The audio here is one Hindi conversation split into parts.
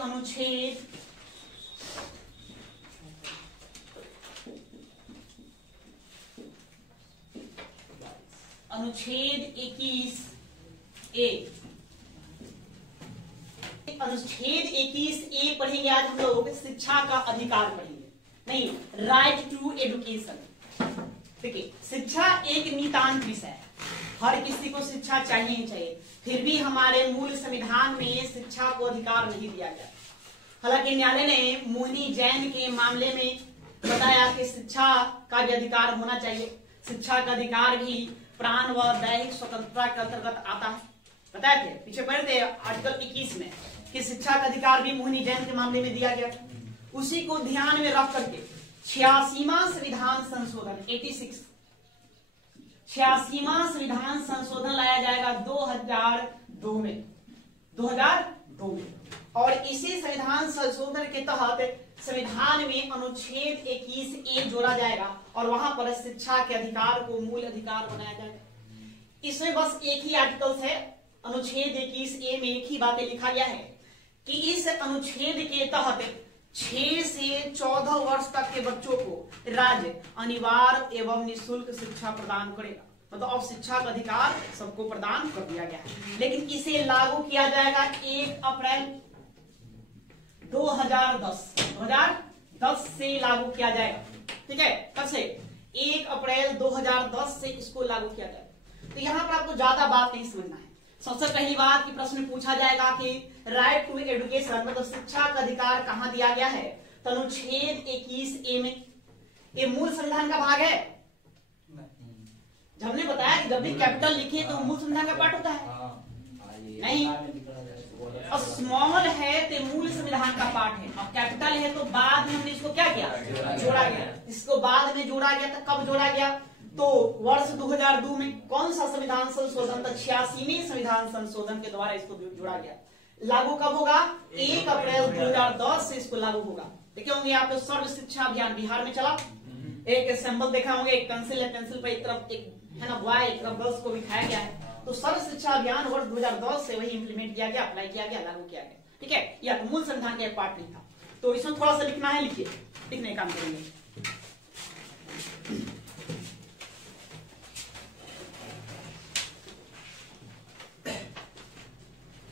अनुच्छेद 21A, अनुच्छेद 21A पढ़ेंगे आज हम लोग। शिक्षा का अधिकार पढ़ेंगे, नहीं, राइट टू एजुकेशन। देखिए, शिक्षा एक नितांत विषय है, हर किसी को शिक्षा चाहिए ही चाहिए। फिर भी हमारे मूल संविधान में शिक्षा को अधिकार नहीं दिया गया। हालांकि न्यायालय ने मोहिनी जैन के मामले में बताया कि शिक्षा का भी अधिकार होना चाहिए। शिक्षा का अधिकार भी प्राण व दैहिक स्वतंत्रता के अंतर्गत आता है। बताए थे, पीछे पढ़े थे आर्टिकल 21 में कि शिक्षा का अधिकार भी मोहिनी जैन के मामले में दिया गया। उसी को ध्यान में रख करके 86वां संविधान संशोधन 86वां संविधान संशोधन लाया जाएगा 2002 में। और इसी संविधान संशोधन के तहत संविधान में अनुच्छेद 21A जोड़ा जाएगा और वहां पर शिक्षा के अधिकार को मूल अधिकार बनाया जाएगा। इसमें बस एक ही आर्टिकल है, अनुच्छेद 21A में एक ही बातें लिखा गया है कि इस अनुच्छेद के तहत 6 से 14 वर्ष तक के बच्चों को राज्य अनिवार्य एवं निःशुल्क शिक्षा प्रदान करेगा। मतलब अब शिक्षा का अधिकार सबको प्रदान कर दिया गया है, लेकिन इसे लागू किया जाएगा 1 अप्रैल 2010 से लागू किया जाएगा। ठीक है, कब से? 1 अप्रैल 2010 से इसको लागू किया जाएगा। तो यहाँ पर आपको ज्यादा बात नहीं समझना है। सबसे पहली बात कि प्रश्न पूछा जाएगा कि राइट टू एजुकेशन मतलब शिक्षा का अधिकार कहाँ दिया गया है? तो अनुच्छेद 21A में। ये मूल संविधान का भाग है। जब हमने बताया कि जब भी कैपिटल लिखे तो मूल संविधान का पार्ट होता है, नहीं? और स्मॉल है तो मूल संविधान का पार्ट है, और कैपिटल है तो बाद में हमने इसको क्या किया? जोड़ा गया। इसको बाद में जोड़ा गया। तो कब जोड़ा गया? तो वर्ष 2002 में। कौन सा संविधान संशोधन? तो 86वें संविधान संशोधन के द्वारा इसको जोड़ा गया। लागू कब होगा? 1 अप्रैल 2010 से इसको लागू होगा। देखे होंगे आप लोग सर्व शिक्षा अभियान बिहार में चला। एक सिंबल देखा होंगे, एक पेंसिल है, पेंसिल पर एक तरफ एक है ना बॉय, एक तरफ गर्ल्स को दिखाया गया है। तो सर्व शिक्षा अभियान वर्ष 2010 से वही इंप्लीमेंट किया गया, अप्लाई किया गया, लागू किया गया। ठीक है, या तो मूल संविधान का एक पार्ट नहीं था। तो इसमें थोड़ा सा लिखना है, लिखिए, लिखने का काम करेंगे।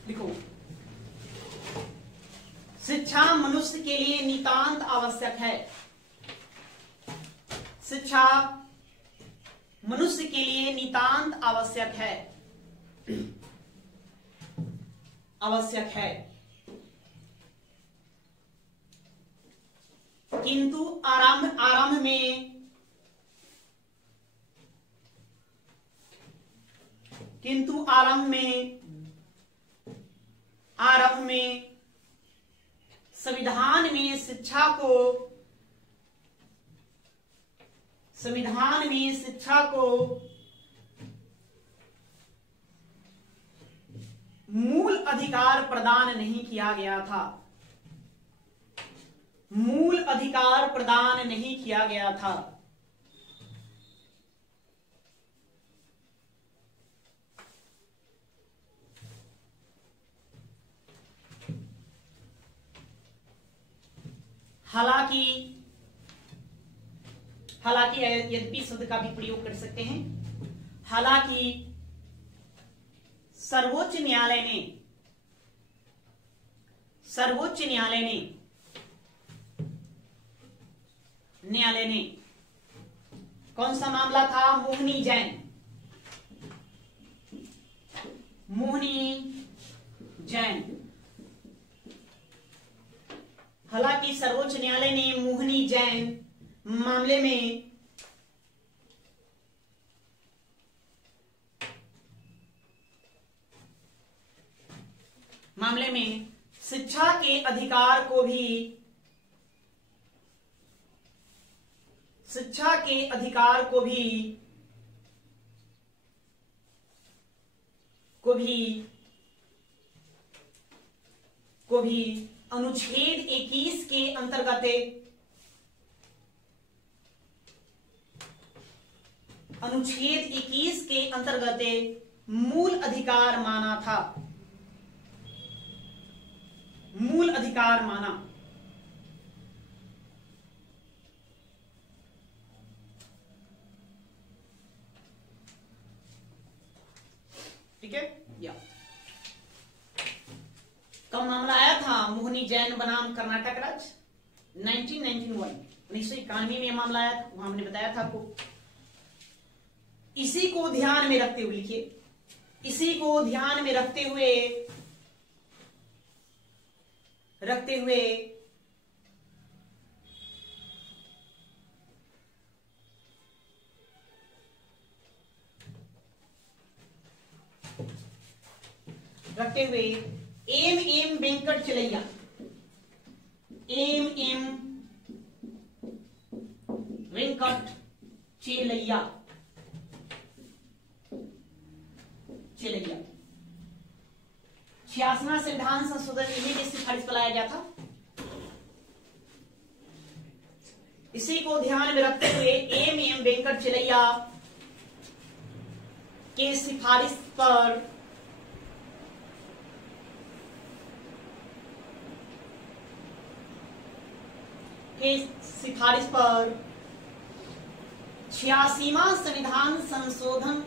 लिखो, शिक्षा मनुष्य के लिए नितांत आवश्यक है। शिक्षा मनुष्य के लिए नितांत आवश्यक है। आवश्यक है, किंतु आरंभ में संविधान में शिक्षा को मूल अधिकार प्रदान नहीं किया गया था। मूल अधिकार प्रदान नहीं किया गया था। हालांकि यद्यपि शब्द का भी प्रयोग कर सकते हैं। हालांकि सर्वोच्च न्यायालय ने कौन सा मामला था? मोहिनी जैन। हालांकि सर्वोच्च न्यायालय ने मोहिनी जैन मामले में शिक्षा के अधिकार को भी अनुच्छेद 21 के अंतर्गत मूल अधिकार माना था। मूल अधिकार माना। ठीक है, या कब मामला आया था? मोहनी जैन बनाम कर्नाटक राज्य 1991 में मामला आया था, वहां हमने बताया था आपको। इसी को ध्यान में रखते हुए लिखिए, इसी को ध्यान में रखते हुए एम वेंकट चलैया, एम वेंकट चेलैया 86वां संविधान संशोधन इन्हीं की सिफारिश पर लाया गया था। इसी को ध्यान में रखते हुए एम वेंकट चेलैया के सिफारिश पर 86वां संविधान संशोधन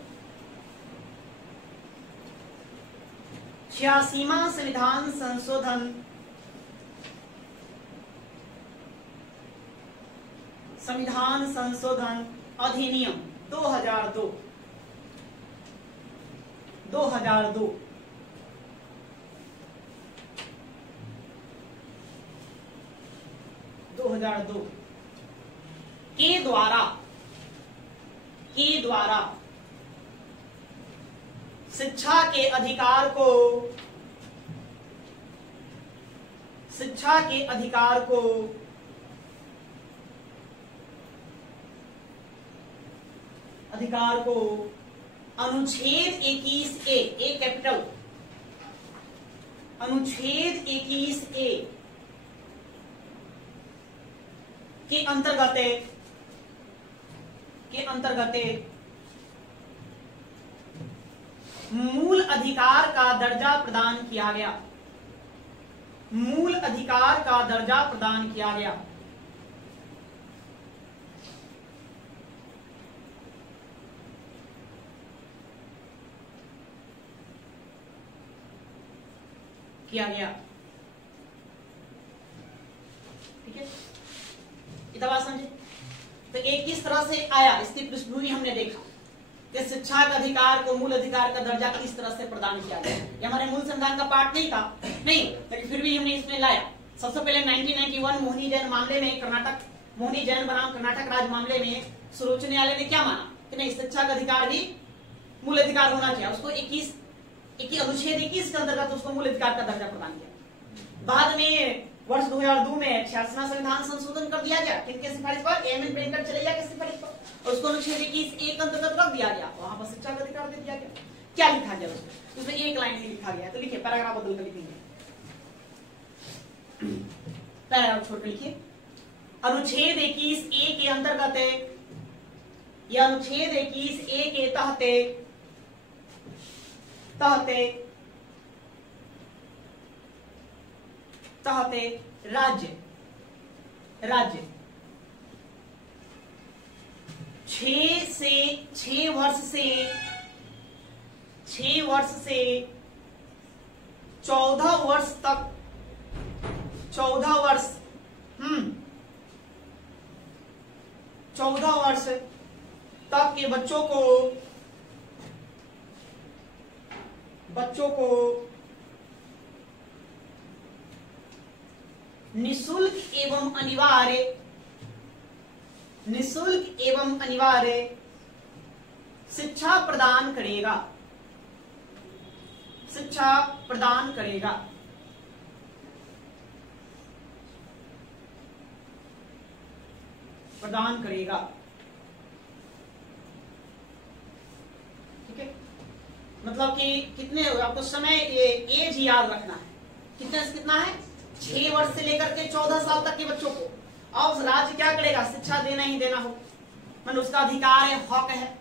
86वां संविधान संशोधन अधिनियम 2002 के द्वारा शिक्षा के अधिकार को अनुच्छेद 21A कैपिटल अनुच्छेद 21A के अंतर्गत मूल अधिकार का दर्जा प्रदान किया गया। मूल अधिकार का दर्जा प्रदान किया गया। ठीक है, इतना बात समझे? तो एक किस तरह से आया, इसकी पृष्ठभूमि हमने देखा कि शिक्षा का अधिकार को मूल अधिकार का दर्जा किस तरह से प्रदान किया गया। ये हमारे मूल संविधान का पार्ट नहीं था, नहीं, लेकिन फिर भी हमने इसमें लाया। सबसे पहले 1991 मोहनी जैन मामले में मोहनी जैन बनाम कर्नाटक राज्य मामले में सर्वोच्च न्यायालय ने क्या माना कि नहीं, शिक्षा का अधिकार भी मूल अधिकार होना चाहिए। उसको अनुच्छेद 21 के अंतर्गत उसको मूल अधिकार का दर्जा प्रदान किया। बाद में वर्ष 2002 में 86वां संविधान संशोधन कर दिया गया, किनके सिफारिश पर? एम वेंकट चलैया के सिफारिश पर, और उसको अनुच्छेद 21A के अंतर्गत रख दिया गया। वहां पर शिक्षा का अधिकार दे दिया गया। क्या लिखा गया उसमें एक लाइन ही लिखा गया, तो लिखिए, पैराग्राफ बदल कर लिखेंगे, पैराग्राफ छोड़ कर लिखिए। अनुच्छेद 21A के अंतर्गत या अनुच्छेद 21A के तहत राज्य 6 वर्ष से 14 वर्ष तक 14 वर्ष तक के बच्चों को निशुल्क एवं अनिवार्य शिक्षा प्रदान करेगा। ठीक है, मतलब कि कितने, आपको समय एज याद रखना है, कितना से कितना है, 6 वर्ष से लेकर के 14 साल तक के बच्चों को। और राज्य क्या करेगा? शिक्षा देना ही देना हो, मतलब उसका अधिकार है, हक है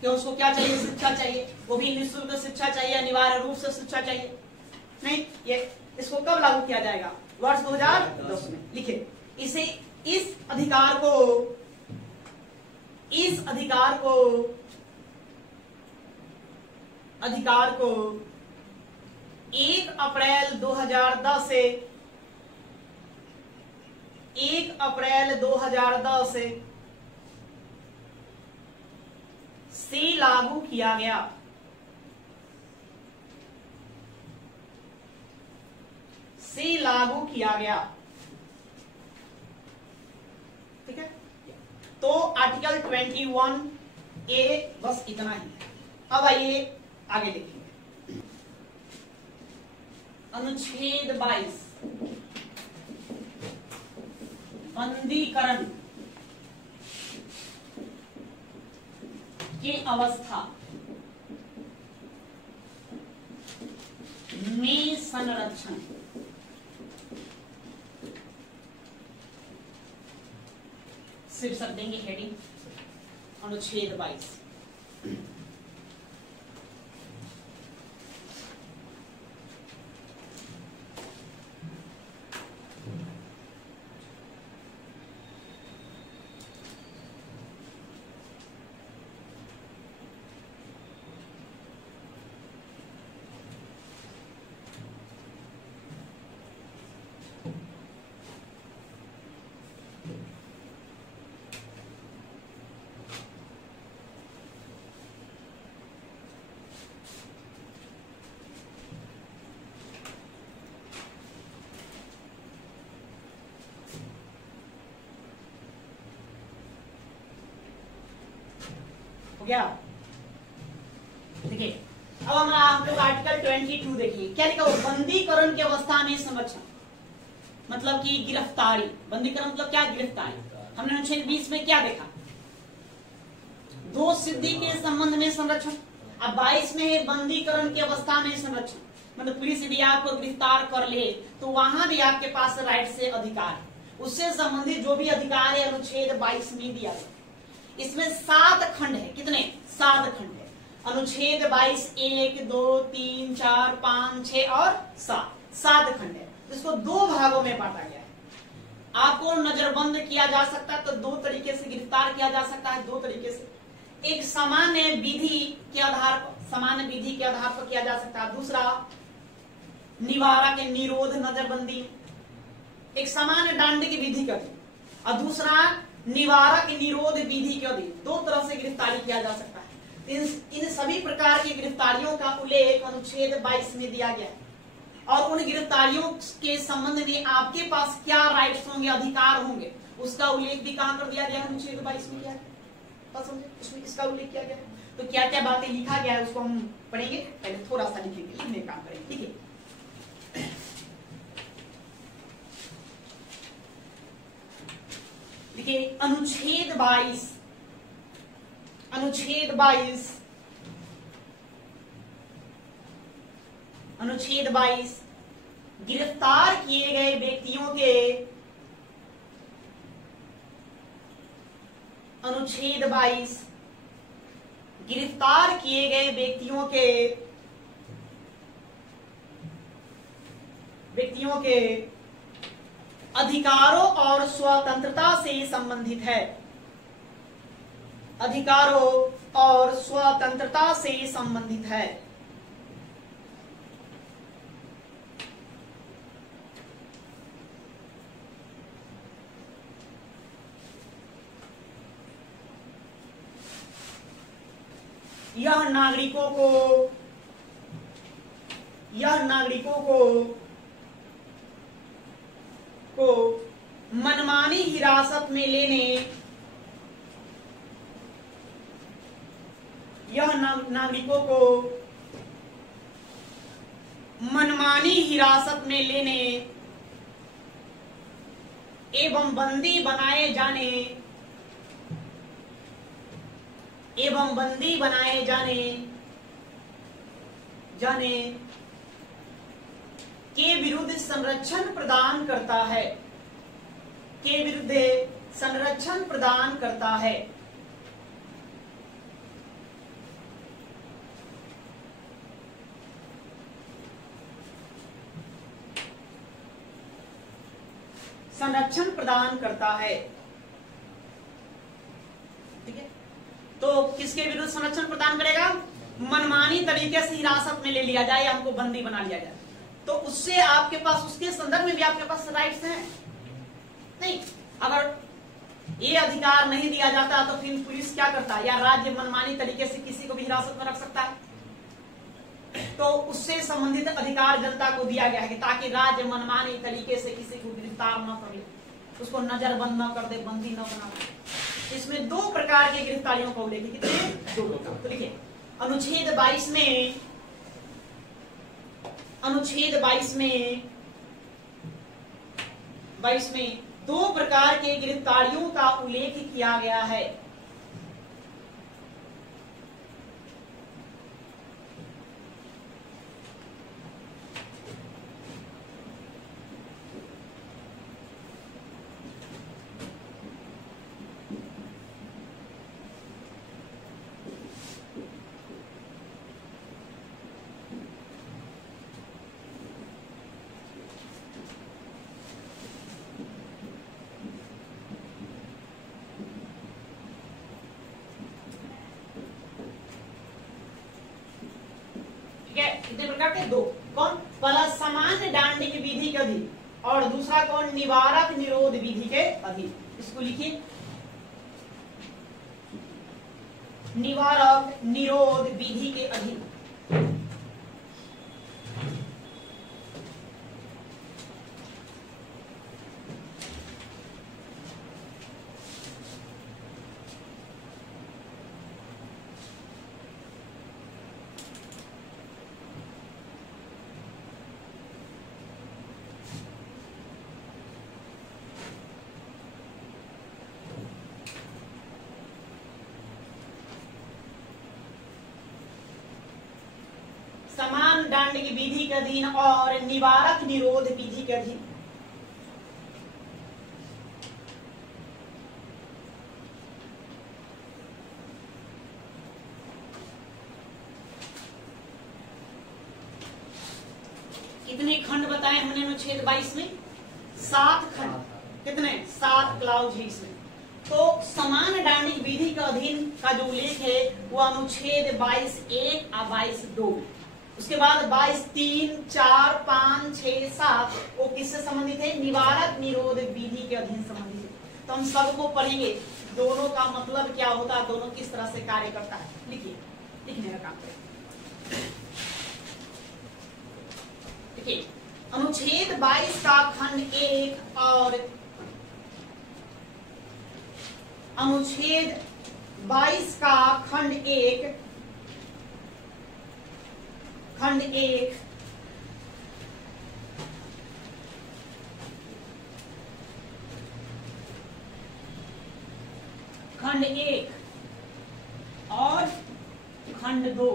कि उसको क्या चाहिए, शिक्षा चाहिए, वो भी निःशुल्क शिक्षा चाहिए, अनिवार्य रूप से शिक्षा चाहिए। नहीं, ये इसको कब लागू किया जाएगा? वर्ष 2010 में। लिखे इसे, इस अधिकार को 1 अप्रैल 2010 से लागू किया गया। ठीक है, तो आर्टिकल 21A बस इतना ही। अब आइए आगे देखेंगे। अनुच्छेद 22 बंदीकरण की अवस्था में संरक्षण। शीर्षक देंगे हेडिंग अनुच्छेद 22। हो गया? देखिए अब हम लोग आर्टिकल 22 देखिए क्या लिखा हुआ, बंदीकरण की अवस्था में संरक्षण, मतलब कि गिरफ्तारी। बंदीकरण मतलब क्या? गिरफ्तारी। हमने अनुच्छेद 20 में क्या देखा? दोष सिद्धि के संबंध में संरक्षण। अब 22 में है बंदीकरण की अवस्था में संरक्षण, मतलब पुलिस यदि आपको गिरफ्तार कर ले तो वहां भी आपके पास राइट से अधिकार है, उससे संबंधित जो भी अधिकार है अनुच्छेद 22 में दिया गया। इसमें 7 खंड है। कितने? 7 खंड है। अनुच्छेद 22 1 2 3 4 5 6 और 7 खंड है। इसको 2 भागों में बांटा गया है। आपको नजरबंद किया जा सकता है तो 2 तरीके से गिरफ्तार किया जा सकता है, 2 तरीके से। एक सामान्य विधि के आधार पर किया जा सकता है, दूसरा निवारक निरोध नजरबंदी, एक सामान्य दंडिक विधि का और दूसरा निवारक निरोध विधि के अधीन। 2 तरह से गिरफ्तारी किया जा सकता है। इन सभी प्रकार की गिरफ्तारियों का उल्लेख अनुच्छेद 22 में दिया गया है और उन गिरफ्तारियों के संबंध में आपके पास क्या राइट्स होंगे, अधिकार होंगे, उसका उल्लेख भी कहां कर दिया गया है? अनुच्छेद 22 में किया है। समझे? उसमें इसका उल्लेख किया गया है। तो क्या क्या बातें लिखा गया है उसको हम पढ़ेंगे। पहले थोड़ा सा लिखेंगे, लिखने का काम करेंगे। ठीक है, देखिए अनुच्छेद 22 गिरफ्तार किए गए व्यक्तियों के, अनुच्छेद 22 गिरफ्तार किए गए व्यक्तियों के अधिकारों और स्वतंत्रता से संबंधित है। अधिकारों और स्वतंत्रता से संबंधित है। यह नागरिकों को मनमानी हिरासत में लेने, यह नागरिकों को मनमानी हिरासत में लेने एवं बंदी बनाए जाने के विरुद्ध संरक्षण प्रदान करता है। संरक्षण प्रदान करता है। ठीक है, तो किसके विरुद्ध संरक्षण प्रदान करेगा? मनमानी तरीके से हिरासत में ले लिया जाए या हमको बंदी बना लिया जाए, तो उससे आपके पास, उसके संदर्भ में भी आपके पास राइट्स हैं। नहीं, अगर ये अधिकार नहीं दिया जाता तो फिर पुलिस क्या करता है, या राज्य मनमानी तरीके से किसी को भी हिरासत में रख सकता है। तो उससे संबंधित अधिकार जनता को दिया गया है कि ताकि राज्य मनमानी तरीके से किसी को गिरफ्तार न कर ले, उसको नजरबंद न कर दे, बंदी न बना दे। इसमें दो प्रकार की गिरफ्तारियों का उल्लेख है। कितने? दो प्रकार। तो लिखिए, अनुच्छेद 22 में, अनुच्छेद 22 में दो प्रकार के गिरफ्तारियों का उल्लेख किया गया है। कितने प्रकार के? दो। कौन? पहला सामान्य दंडिक विधि के अधीन, और दूसरा कौन? निवारक निरोध विधि के अधीन। इसको लिखिए, निवारक निरोध विधि के अधीन। समान दंड की विधि के अधीन और निवारक निरोध विधि के अधीन। कितने खंड बताए हमने अनुच्छेद 22 में? 7 खंड। कितने? 7 क्लाउज है इसमें। तो समान दंडिक विधि के अधीन का जो उल्लेख है वो अनुच्छेद 22(1) और 22(2) में। उसके बाद 22(3), 4, 5, 6, 7 वो किससे संबंधित है? निवारक निरोध विधि के अधीन संबंधित है। तो हम सबको पढ़ेंगे, दोनों का मतलब क्या होता है, दोनों किस तरह से कार्य करता है। लिखिए, लिखने का काम करें। देखिए, अनुच्छेद 22 का खंड 1 और अनुच्छेद 22 का खंड 1 खंड 1 खंड 1 और खंड 2,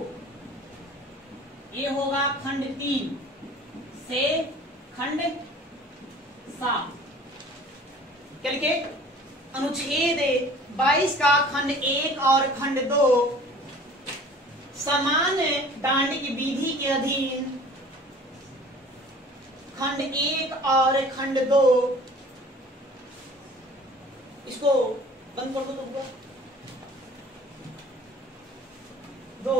ये होगा खंड 3 से खंड 7। क्या लिखे? अनुच्छेद 22 का खंड 1 और खंड 2 समान दंडिक विधि के अधीन खंड 1 और खंड 2, इसको बंद कर दो तुमको। 2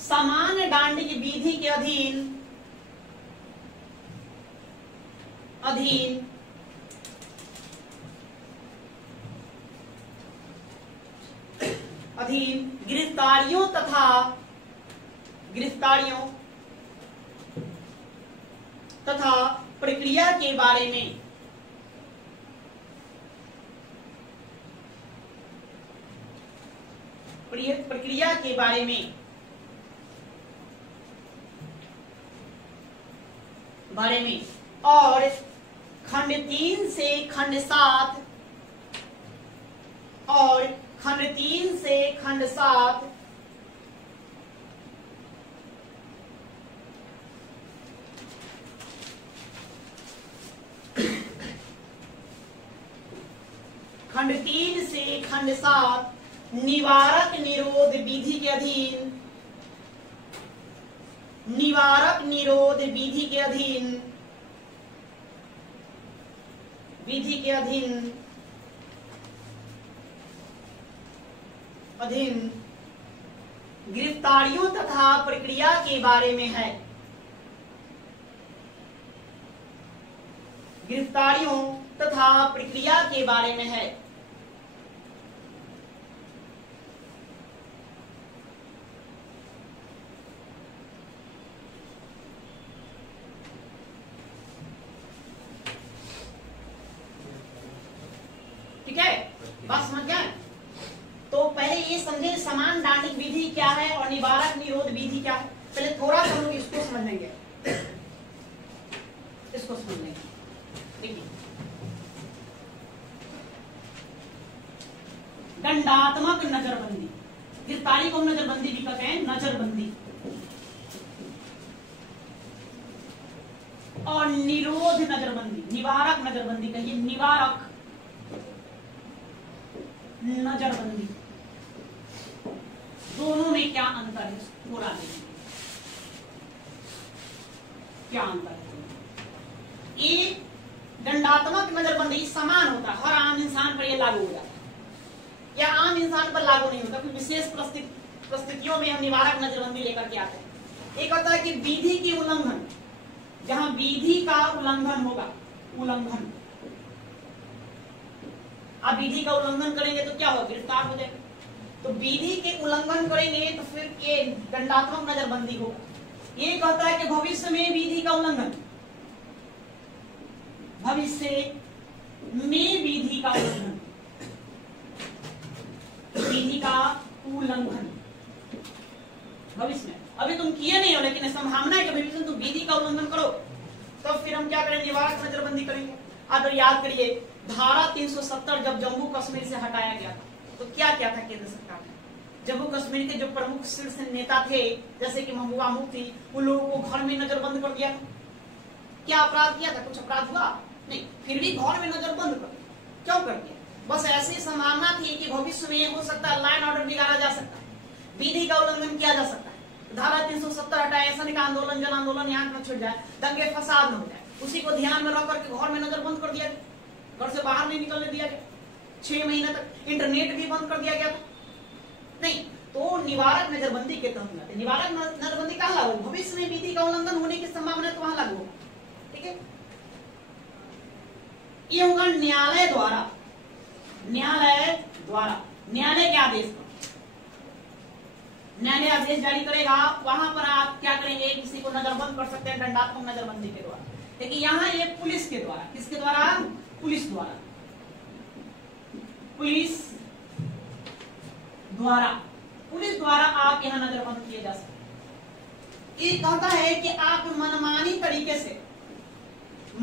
समान दंडिक विधि के अधीन गिरफ्तारियों तथा प्रक्रिया के बारे में प्रक्रिया के बारे में और खंड 3 से खंड 7 और खंड 3 से खंड 7 खंड 3 से खंड 7 निवारक निरोध विधि के अधीन विधि के अधीन गिरफ्तारियों तथा प्रक्रिया के बारे में है। गिरफ्तारियों तथा प्रक्रिया के बारे में है। ठीक है, बात समझ गए? तो पहले ये समझे समान दंडिक विधि क्या है और निवारक निरोध विधि क्या है। पहले थोड़ा सा हम लोग इसको समझ लेंगे, इसको समझ लेंगे। देखिए, दंडात्मक नजरबंदी, गिरफ्तारी को नजरबंदी भी कहते हैं, नजरबंदी, और निरोध नजरबंदी, निवारक नजरबंदी कहिए, निवारक नजरबंदी, दोनों में क्या अंतर है पूरा देखिए, क्या अंतर है। एक दंडात्मक नजरबंदी समान होता है, हर आम इंसान पर यह लागू हो जाता है, या आम इंसान पर लागू नहीं होता, क्योंकि विशेष परिस्थितियों में हम निवारक नजरबंदी लेकर के आते हैं। एक होता है कि विधि की उल्लंघन, जहां विधि का उल्लंघन होगा, उल्लंघन, आप विधि का उल्लंघन करेंगे तो क्या होगा, गिरफ्तार हो जाएगा। तो विधि के उल्लंघन करेंगे तो फिर ये दंडात्मक नजरबंदी होगा। ये कहता है कि भविष्य में विधि का उल्लंघन, भविष्य में विधि का उल्लंघन, विधि का उल्लंघन भविष्य में, अभी तुम किए नहीं हो लेकिन संभावना है कि भविष्य में तुम विधि का उल्लंघन करो, तो फिर हम क्या करेंगे, निवारक नजरबंदी करेंगे। अगर याद करिए, धारा 370 जब जम्मू कश्मीर से हटाया गया था तो क्या क्या था केंद्र सरकार ने, जम्मू कश्मीर के जो प्रमुख शीर्ष नेता थे जैसे कि महबूबा मुफ्ती, उन लोगों को घर में नजरबंद कर दिया था। क्या अपराध किया था, कुछ अपराध हुआ नहीं, फिर भी घर में नजरबंद कर दिया। क्यों कर दिया, बस ऐसी संभावना थी कि भविष्य में हो सकता है लाइन ऑर्डर बिगाड़ा जा सकता है, विधि का उल्लंघन किया जा सकता है। धारा 370 हटाए, ऐसा नहीं का आंदोलन जन आंदोलन यहाँ न छुट जाए, दंगे फसाद न हो जाए, उसी को ध्यान में रख करके घर में नजरबंद कर दिया, घर से बाहर नहीं निकलने दिया गया, 6 महीने तक इंटरनेट भी बंद कर दिया गया था। नहीं, तो निवारक नजरबंदी के तहत, निवारक नजरबंदी कहां लागू, भविष्य में विधि का उल्लंघन होने की संभावना तो वहां लागू होगा। ठीक है, ये होगा न्यायालय द्वारा, न्यायालय द्वारा, न्यायालय के आदेश पर, न्यायालय आदेश जारी करेगा, वहां पर आप क्या करेंगे, किसी को नजरबंद कर सकते हैं दंडात्मक नजरबंदी के द्वारा। लेकिन यहाँ ये पुलिस के द्वारा, किसके द्वारा, पुलिस द्वारा, पुलिस द्वारा, पुलिस द्वारा आप यहाँ नजरबंद किए जा सकते। ये कहता है कि आप मनमानी तरीके से,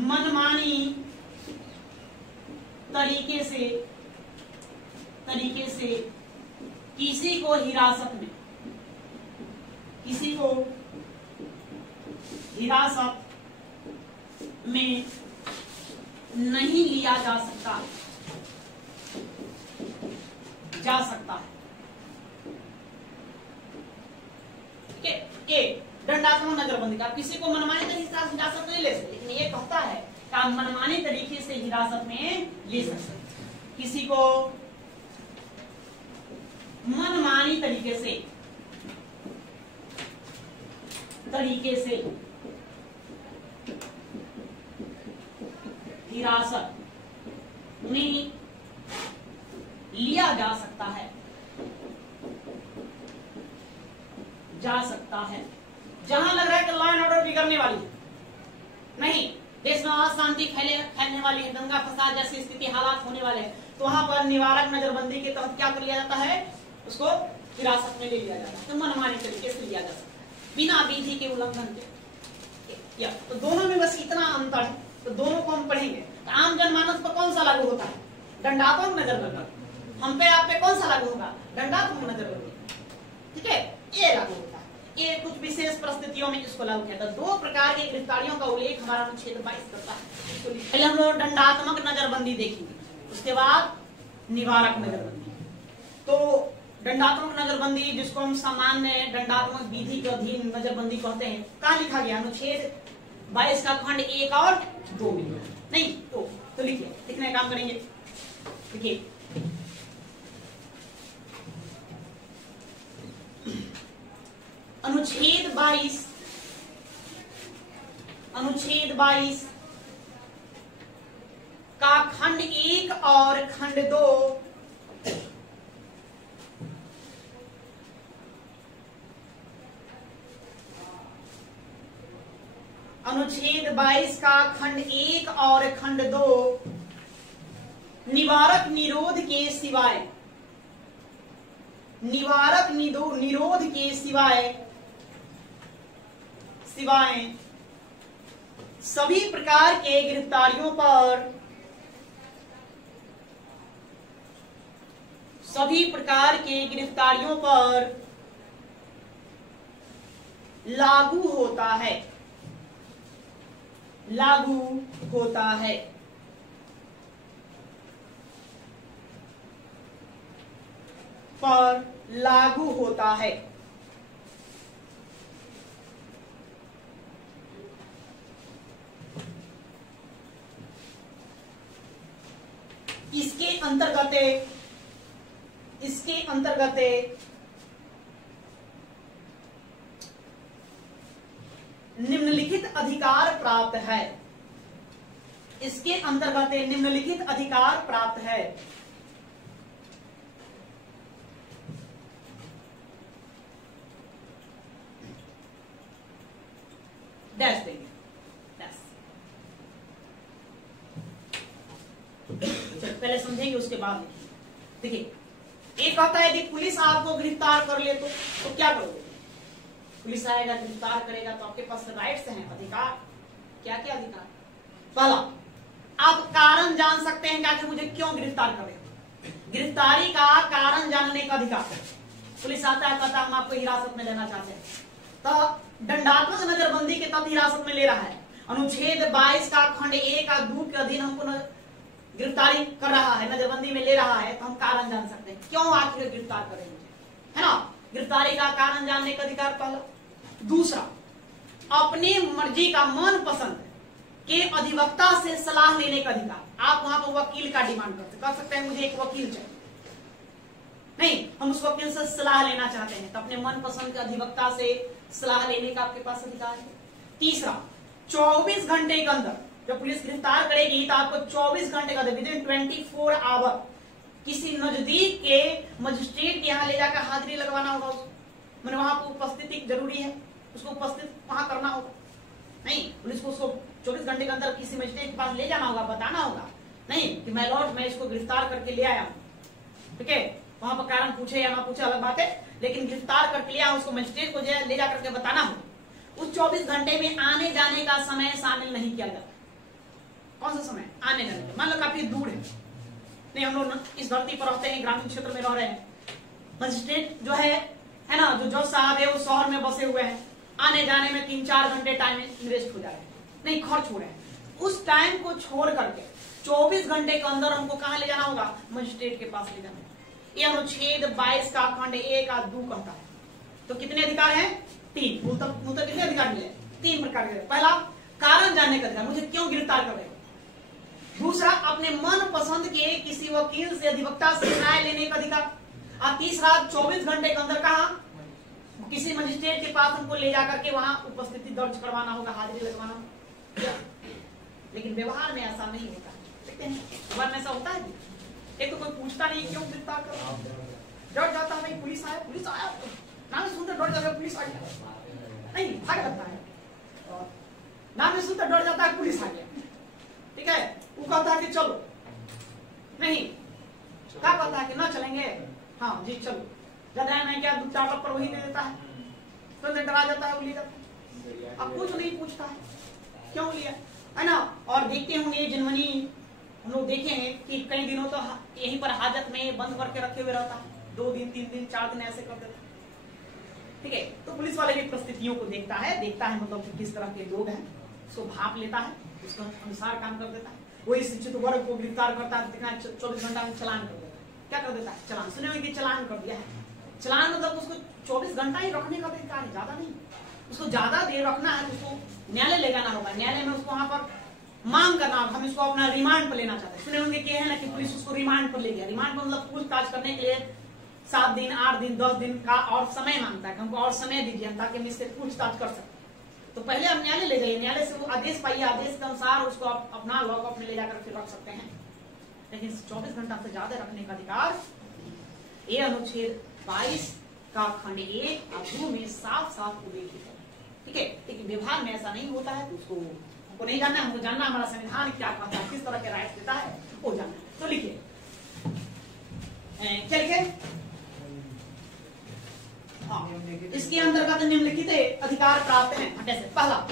मनमानी तरीके से किसी को हिरासत में, किसी को हिरासत में नहीं लिया जा सकता है, दंडात्मक नजरबंदी का किसी को मनमानी तरीके से हिरासत में ले सकते, लेकिन ये कहता है कि आप मनमानी तरीके से हिरासत में ले सकते, किसी को मनमानी तरीके से हिरासत में लिया जा सकता है, जहां लग रहा है कि लॉ एंड ऑर्डर बिगड़ने वाली है, नहीं, देश में अशांति फैलने वाली है, दंगा फसाद जैसी स्थिति हालात होने वाले हैं, तो वहां पर निवारक नजरबंदी के तहत क्या कर लिया जाता है, उसको हिरासत में ले लिया जाता है, तो मनमानी तरीके से लिया जा सकता है बिना विधि के उल्लंघन के। तो दोनों में बस इतना अंतर है, तो दोनों को हम पढ़ेंगे। तो आम जनमानस पर कौन सा लागू होता है, दंडात्मक नजरबंदी, हम पे आप पे कौन सा लागू होगा, दंडात्मक नजरबंदी। ठीक है, ये लागू होता है, ये कुछ विशेष परिस्थितियों में इसको लागू किया था। 2 प्रकार की गिरफ्तारियों का उल्लेख हमारा अनुच्छेद 22 करता है। पहले हम लोग दंडात्मक नजरबंदी देखेंगे, उसके बाद निवारक नजरबंदी। तो दंडात्मक नजरबंदी, जिसको हम सामान्य दंडात्मक विधि के अधीन नजरबंदी कहते हैं, कहाँ लिखा गया, अनुच्छेद 22 का खंड 1 और 2 में नहीं तो लिखिए, कितने काम करेंगे, देखिए अनुच्छेद 22 का खंड 1 और खंड 2 अनुच्छेद 22 का खंड 1 और खंड 2 निवारक निरोध के सिवाय सभी प्रकार के गिरफ्तारियों पर लागू होता है इसके अंतर्गत निम्नलिखित अधिकार प्राप्त है। डैश देंगे, पहले समझेंगे उसके बाद देखिए। एक आता है यदि पुलिस आपको गिरफ्तार कर ले तो क्या करोगे? पुलिस आएगा, गिरफ्तार करेगा तो आपके पास राइट्स हैं, अधिकार। क्या क्या अधिकार? पहला, आप कारण जान सकते हैं कि मुझे क्यों गिरफ्तार कर रहे हो। गिरफ्तारी का कारण जानने का अधिकार। पुलिस आता है, कहता है हम आपको हिरासत में लेना चाहते हैं, तो दंडात्मक नजरबंदी के तहत हिरासत में ले रहा है। अनुच्छेद 22 का खंड 1 और 2 के अधीन हमको गिरफ्तारी कर रहा है, नजरबंदी में ले रहा है, तो हम कारण जान सकते हैं क्यों आखिर गिरफ्तार करेंगे, है ना। गिरफ्तारी का कारण जानने का अधिकार पहला। दूसरा, अपनी मर्जी का मन पसंद के अधिवक्ता से सलाह लेने का अधिकार। आप वहां पर वकील का डिमांड कर सकते हैं, मुझे एक वकील चाहिए, नहीं हम उस वकील से सलाह लेना चाहते हैं, तो अपने मन पसंद के अधिवक्ता से सलाह लेने का आपके पास अधिकार है। तीसरा, 24 घंटे के अंदर जब पुलिस गिरफ्तार करेगी तो आपको 24 घंटे का विदिन 24 आवर किसी नजदीक के मजिस्ट्रेट के यहाँ ले जाकर हाजिरी लगवाना होगा। मैंने वहां पर उपस्थिति जरूरी है, उसको उपस्थित वहां करना होगा। नहीं, पुलिस को उसको 24 घंटे के अंदर किसी मजिस्ट्रेट के पास ले जाना होगा, बताना होगा, नहीं कि मैं लॉर्ड मैं इसको गिरफ्तार करके ले आया हूँ, ठीक है। वहां पर कारण पूछे या ना पूछे अलग बात है, लेकिन गिरफ्तार करके ले आया उसको मजिस्ट्रेट को ले जा करके बताना होगा। उस 24 घंटे में आने जाने का समय शामिल नहीं किया जाता। कौन सा समय? आने जाने का। मान लो काफी दूर है, नहीं हम लोग इस धरती पर रहते हैं, ग्रामीण क्षेत्र में रह रहे हैं, मजिस्ट्रेट जो है ना, जो जज साहब है वो शहर में बसे हुए हैं, आने जाने में 3-4 घंटे टाइम इन्वेस्ट हो जाएगा, नहीं खर्च हो रहे हैं। उस टाइम को छोड़ करके 24 घंटे के अंदर हमको कहां ले जाना होगा? मजिस्ट्रेट के पास ले जाना होगा। ये अनुच्छेद 22 का खंड 1 और 2 कहता है। तो कितने अधिकार हैं? 3। मूल कितने अधिकार मिले? 3 प्रकार के। पहला, कारण जानने का अधिकार, मुझे क्यों गिरफ्तार कर रहे हो। दूसरा, अपने मन पसंद के किसी वकील से अधिवक्ता से न्याय लेने का अधिकार। और तीसरा, 24 घंटे के अंदर कहा किसी मजिस्ट्रेट के पास हमको ले जाकर के वहां उपस्थिति दर्ज करवाना होगा, हाजिरी लगवाना होगा। लेकिन व्यवहार में ऐसा नहीं होता, देखते हैं व्यवहार में ऐसा होता है। एक तो कोई पूछता नहीं क्यों गिरफ्तार कर, डर जाता है, भाई पुलिस आया नाम सुनते डर जाता है, पुलिस आ गया, नहीं भाग लगता है, नाम सुनते डर जाता है पुलिस आ गया, ठीक है। वो कहता है कि चलो, नहीं क्या कहता है कि ना चलेंगे, हाँ जी चलो, ज्यादा नहीं क्या 2-4 पर वही दे देता है, तो डरा जाता है, वो ले जाता है। अब कुछ नहीं पूछता है क्यों लिया, है ना। और देखते होंगे जनवनी हम लोग देखे हैं कि कई दिनों तो यहीं पर हाजत में बंद करके रखे हुए रहता है, 2 दिन 3 दिन 4 दिन ऐसे कर देता है, ठीक है। तो पुलिस वाले भी परिस्थितियों को देखता है मतलब कि किस तरह के लोग हैं, उसको भाप लेता है, उसके अनुसार काम कर देता है। वही शिक्षित वर्ग को गिरफ्तार करता है, 24 घंटा में चलान कर देता है। क्या कर देता है? चलान। सुने हुए कि चलान कर दिया है, चलान मतलब उसको 24 घंटा ही रखने का अधिकार है, ज्यादा नहीं, उसको ज्यादा देर रखना है तो उसको न्यायालय ले जाना होगा, न्यायालय में उसको वहां पर मांग करना होगा, हम इसको अपना रिमांड पर लेना चाहते हैं। सुने होंगे क्या है ना कि पुलिस उसको रिमांड पर ले गया, रिमांड पर मतलब पूछताछ करने के लिए 7 दिन 8 दिन 10 दिन का और समय मांगता है, हमको और समय दीजिए ताकि हम इससे पूछताछ कर सकते। तो पहले आप न्यायालय ले जाइए, न्यायालय से वो आदेश पाइए, आदेश के अनुसार उसको आप अपना लॉकअप में ले जाकर फिर रख सकते हैं। लेकिन 24 घंटा से ज्यादा रखने का अधिकार ये अनुच्छेद 22 का खंड 1 और 2 में साफ साफ उल्लेखित है। ठीक है, लेकिन व्यवहार में ऐसा नहीं होता है, तो उसको हमको नहीं जानना, हमको जानना हमारा संविधान क्या कहता है, किस तरह के राइट्स देता है वो जानना। तो लिखिए, क्या लिखे? हाँ, इसके अंतर्गत निम्नलिखित अधिकार प्राप्त हैं। कैसे? पहला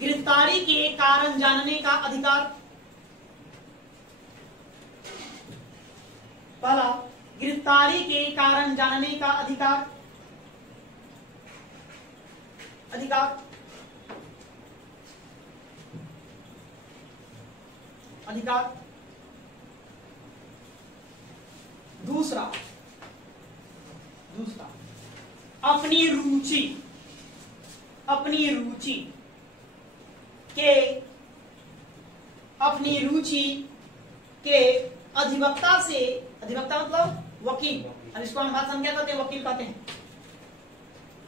गिरफ्तारी के कारण जानने का अधिकार। पहला, गिरफ्तारी के कारण जानने का अधिकार। दूसरा अपनी रुचि के अधिवक्ता से, अधिवक्ता मतलब वकील, अब इसको हम भाषा में क्या कहते हैं? वकील कहते हैं।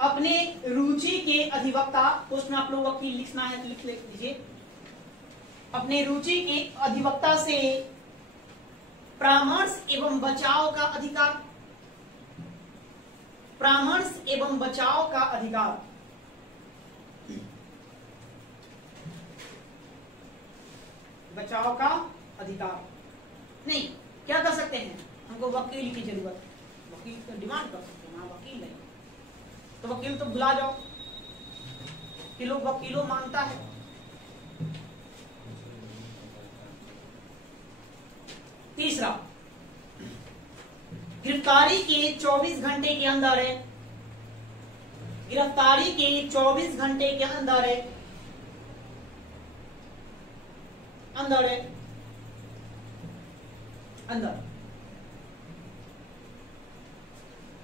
अपने रुचि के अधिवक्ता, तो उसमें आप लोग वकील लिखना है तो लिख लीजिए। अपने रुचि के अधिवक्ता से परामर्श एवं बचाव का अधिकार। परामर्श एवं बचाव का अधिकार। बचाव का अधिकार नहीं, क्या कर सकते हैं? हमको वकील की जरूरत, वकील का डिमांड कर सकते हैं, हाँ वकील नहीं तो वकील तो बुला जाओ, कि लोग वकीलों मांगता है। तीसरा, गिरफ्तारी के 24 घंटे के अंदर है, गिरफ्तारी के 24 घंटे के अंदर है, अंदर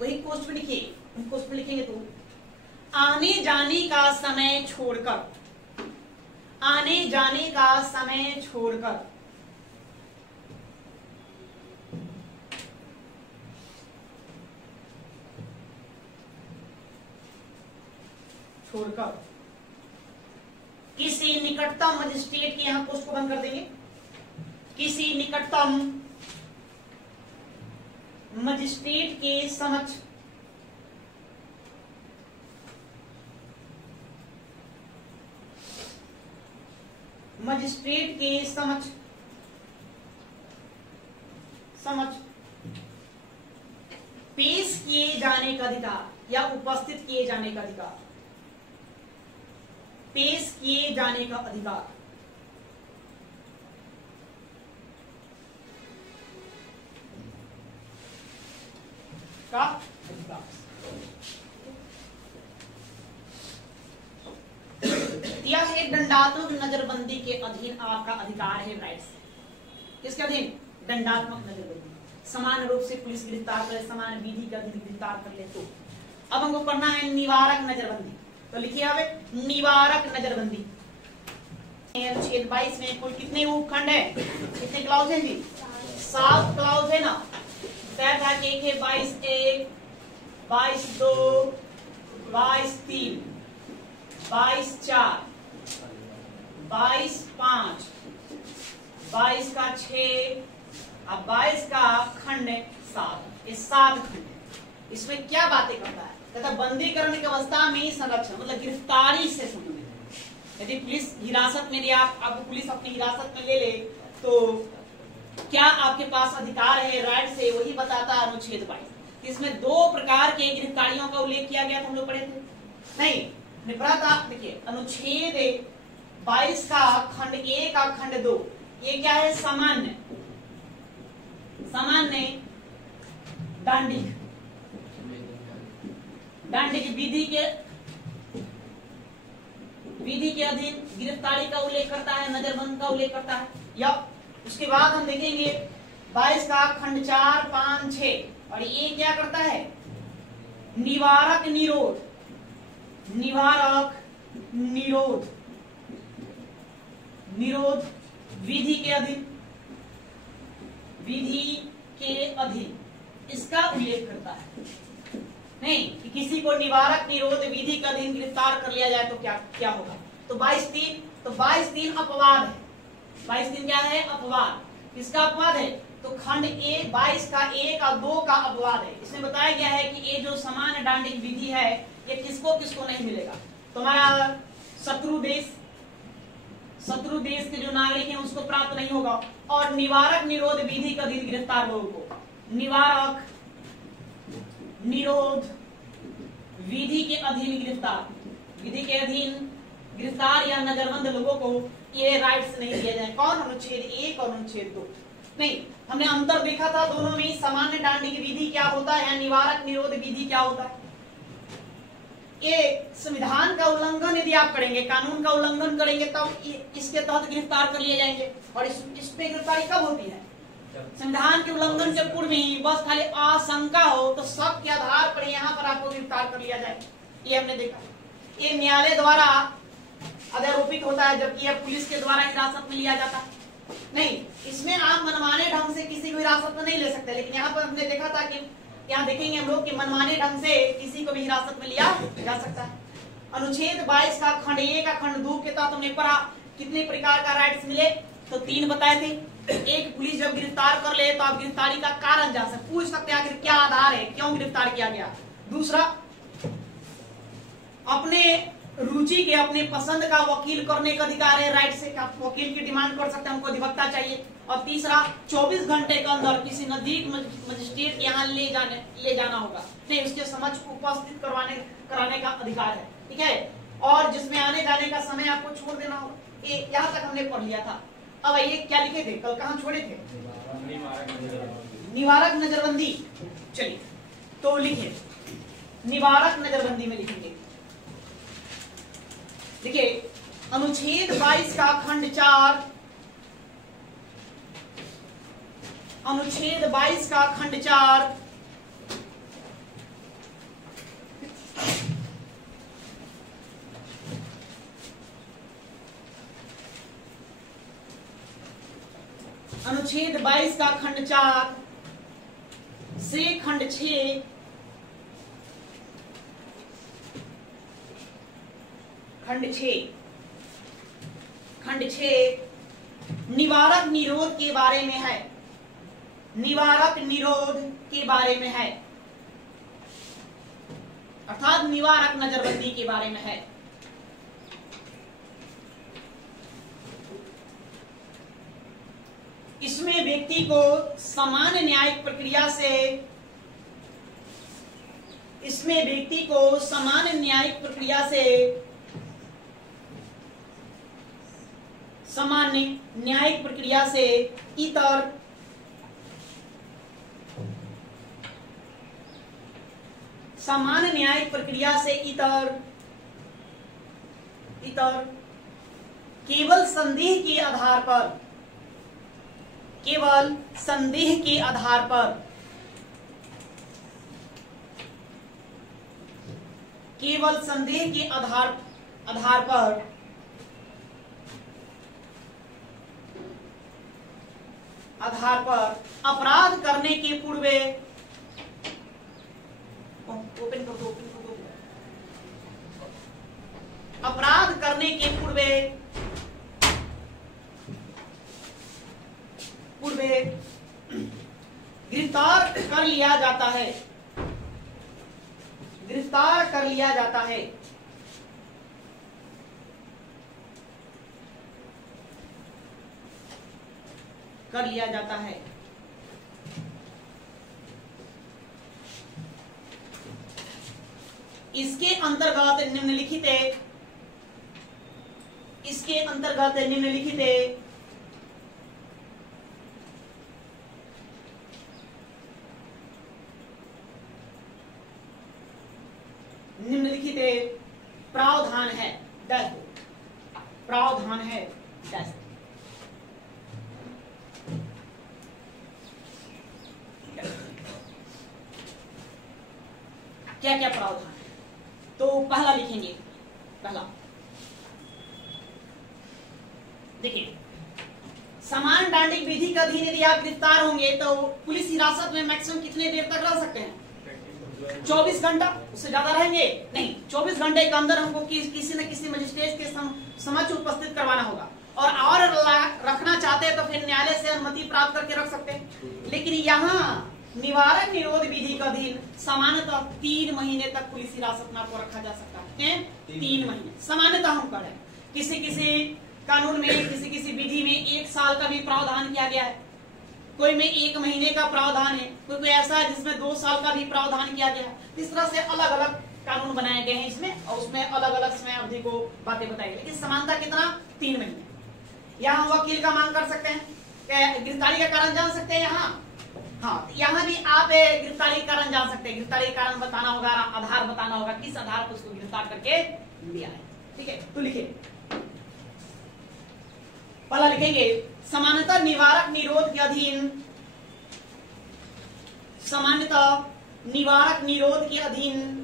वही कोष्ठ में लिखिए, कोष्ठ में लिखेंगे तो आने जाने का समय छोड़कर, आने जाने का समय छोड़कर, किसी निकटतम मजिस्ट्रेट के, यहां पोस्ट को बंद कर देंगे, किसी निकटतम मजिस्ट्रेट के समक्ष पेश किए जाने का अधिकार या उपस्थित किए जाने का अधिकार। पेश किए जाने का अधिकार का अधिकार। यह एक दंडात्मक नजरबंदी के अधीन आपका अधिकार है, राइट्स। किसके अधीन? दंडात्मक नजरबंदी। समान रूप से पुलिस गिरफ्तार करे, समान विधि के अधीन गिरफ्तार कर ले तो। अब हमको पढ़ना है निवारक नजरबंदी, तो लिखिए आप निवारक नजरबंदी। अनुच्छेद 22 में कुल कितने उपखंड है, कितने क्लाउज है जी? 7 क्लाउज है ना। तय था कि 22(1), 22(2), 22(3), 22(4), 22(5), 22 का 6 और 22 का खंड 7। ये 7 खंड है। इसमें क्या बातें करता है? कहता बंदीकरण की अवस्था में संरक्षण, मतलब गिरफ्तारी से संबंधित। यदि पुलिस हिरासत में ले, आपको पुलिस अपनी हिरासत में ले ले तो क्या आपके पास अधिकार है, राइट से, वही बताता है अनुच्छेद 22। इसमें 2 प्रकार के गिरफ्तारियों का उल्लेख किया गया था, हम लोग पढ़े थे नहीं पढ़ा था। देखिए अनुच्छेद 22 का खंड 1 और खंड 2, ये क्या है? सामान्य दांडिक विधि के अधीन गिरफ्तारी का उल्लेख करता है, नजरबंद का उल्लेख करता है। या उसके बाद हम देखेंगे 22 का खंड 4, 5, 6 और ये क्या करता है? निवारक निरोध, निवारक निरोध, निरोध विधि के अधीन, विधि के अधीन इसका उल्लेख करता है। नहीं कि किसी को निवारक निरोध विधि के अधीन गिरफ्तार कर लिया जाए तो क्या क्या होगा? तो 22(3), तो 22(3) अपवाद है। 22(3) क्या है? अपवाद। किसका अपवाद है? तो खंड ए 22 का 1 और 2 का अपवाद है। इसमें बताया गया है कि ये जो समान दंडिक विधि है ये किसको किसको नहीं मिलेगा। तुम्हारा शत्रु देश के जो नागरिक हैं उसको प्राप्त नहीं होगा, और निवारक निरोध विधि के अधीन गिरफ्तार लोगों को, निवारक निरोध विधि के अधीन गिरफ्तार, विधि के अधीन गिरफ्तार या नजरबंद लोगों को ये राइट्स नहीं दिए जाए। कौन? अनुच्छेद 1 और अनुच्छेद 2। नहीं, हमने अंतर देखा था दोनों में। सामान्य दंडिक विधि क्या होता है या निवारक निरोध विधि क्या होता है? ये संविधान का उल्लंघन यदि आप करेंगे, कानून का उल्लंघन करेंगे तब इसके तहत गिरफ्तार कर लिए जाएंगे। और इस पे गिरफ्तारी कब होती है? संविधान के उल्लंघन से पूर्व ही बस खाली आशंका हो तो शक के आधार पर यहाँ पर आपको गिरफ्तार कर लिया जाए। ये हमने देखा। ये न्यायालय द्वारा अध्यारोपित होता है, जबकि यह पुलिस के द्वारा हिरासत में लिया जाता है। नहीं, इसमें आप मनमाने ढंग से किसी को हिरासत में नहीं ले सकते, लेकिन यहाँ पर हमने देखा था कि यहाँ देखेंगे हम लोग कि मनमाने ढंग से किसी को भी हिरासत में लिया जा सकता है। अनुच्छेद 22 का खंड 1 का खंड 2 के तहत हमने पढ़ा कितने प्रकार का राइट्स मिले, तो 3 बताए थे। एक, पुलिस जब गिरफ्तार कर ले तो आप गिरफ्तारी का कारण जान सकते, पूछ सकते हैं आखिर क्या आधार है, क्यों गिरफ्तार किया गया। दूसरा, अपने रुचि के, अपने पसंद का वकील करने का अधिकार है, राइट से आप वकील की डिमांड कर सकते हैं, हमको अधिवक्ता चाहिए। और तीसरा, 24 घंटे के अंदर किसी नजदीक मजिस्ट्रेट के यहाँ ले जाना होगा, नहीं उसके समक्ष उपस्थित कराने का अधिकार है, ठीक है। और जिसमें आने जाने का समय आपको छोड़ देना होगा। ये यहाँ तक हमने पढ़ लिया था। अब ये क्या लिखे थे, कल कहाँ छोड़े थे? निवारक नजरबंदी। चलिए तो लिखे, निवारक नजरबंदी में लिखेंगे। देखिए, अनुच्छेद 22 का खंड 4, अनुच्छेद 22 का खंड 4 अनुच्छेद 22 का खंड 4 से खंड 6 खंड 6 निवारक निरोध के बारे में है, निवारक निरोध के बारे में है, अर्थात निवारक नजरबंदी के बारे में है। इसमें व्यक्ति को समान न्यायिक प्रक्रिया से, इसमें व्यक्ति को समान न्यायिक प्रक्रिया से, सामान्य न्यायिक प्रक्रिया से इतर सामान्य न्यायिक प्रक्रिया से इतर केवल संदेह के आधार पर, केवल संदेह के आधार पर, केवल संदेह के आधार पर अपराध करने के पूर्व, अपराध करने के पूर्व गिरफ्तार कर लिया जाता है, गिरफ्तार कर लिया जाता है। कर लिया जाता है। इसके अंतर्गत निम्नलिखित प्रावधान है, प्रावधान है। क्या क्या प्रावधान है। तो पहला लिखेंगे, पहला देखिए, समान दंडिक विधि के अधीन यदि आप गिरफ्तार होंगे तो पुलिस हिरासत में मैक्सिमम कितने देर तक रह सकते हैं? 24 घंटा, उससे ज्यादा रहेंगे नहीं। 24 घंटे के अंदर हमको किसी न किसी मजिस्ट्रेट के समक्ष उपस्थित करवाना होगा, और रखना चाहते हैं तो फिर न्यायालय से अनुमति प्राप्त करके रख सकते हैं। लेकिन यहाँ निवारक निरोध विधि के अधीन सामान्यतः 3 महीने तक पुलिस हिरासत में आपको रखा जा सकता है। 3 महीने सामान्यतः हम कर रहे हैं। किसी किसी कानून में, किसी किसी विधि में 1 साल का भी प्रावधान किया गया है, कोई में 1 महीने का प्रावधान है, कोई ऐसा है जिसमें 2 साल का भी प्रावधान किया गया है। इस तरह से अलग अलग कानून बनाए गए हैं इसमें, और उसमें अलग अलग समय अवधि को बातें बताई गई। लेकिन समानता कितना? 3 महीने। यहाँ हम वकील का मांग कर सकते हैं, गिरफ्तारी का कारण जान सकते हैं यहाँ। हाँ, यहाँ भी आप गिरफ्तारी का कारण जान सकते हैं। गिरफ्तारी का कारण बताना होगा, आधार बताना होगा, किस आधार पर उसको गिरफ्तार करके लिया है। ठीक है, तो लिखिए, पहला लिखेंगे समानता निवारक निरोध के अधीन, सामान्यतः निवारक निरोध के अधीन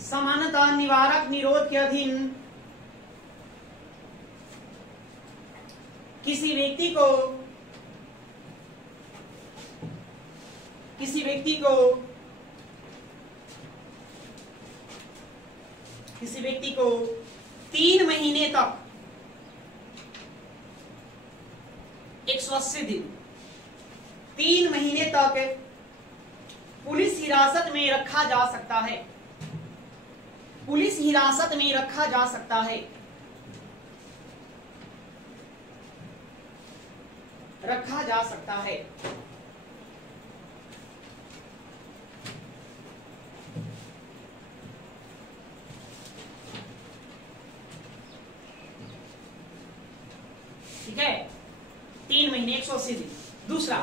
समानतः निवारक निरोध के अधीन किसी व्यक्ति को किसी व्यक्ति को 3 महीने तक 180 दिन 3 महीने तक पुलिस हिरासत में रखा जा सकता है। पुलिस हिरासत में रखा जा सकता है। रखा जा सकता है। ठीक है, 3 महीने 180 दिन। दूसरा,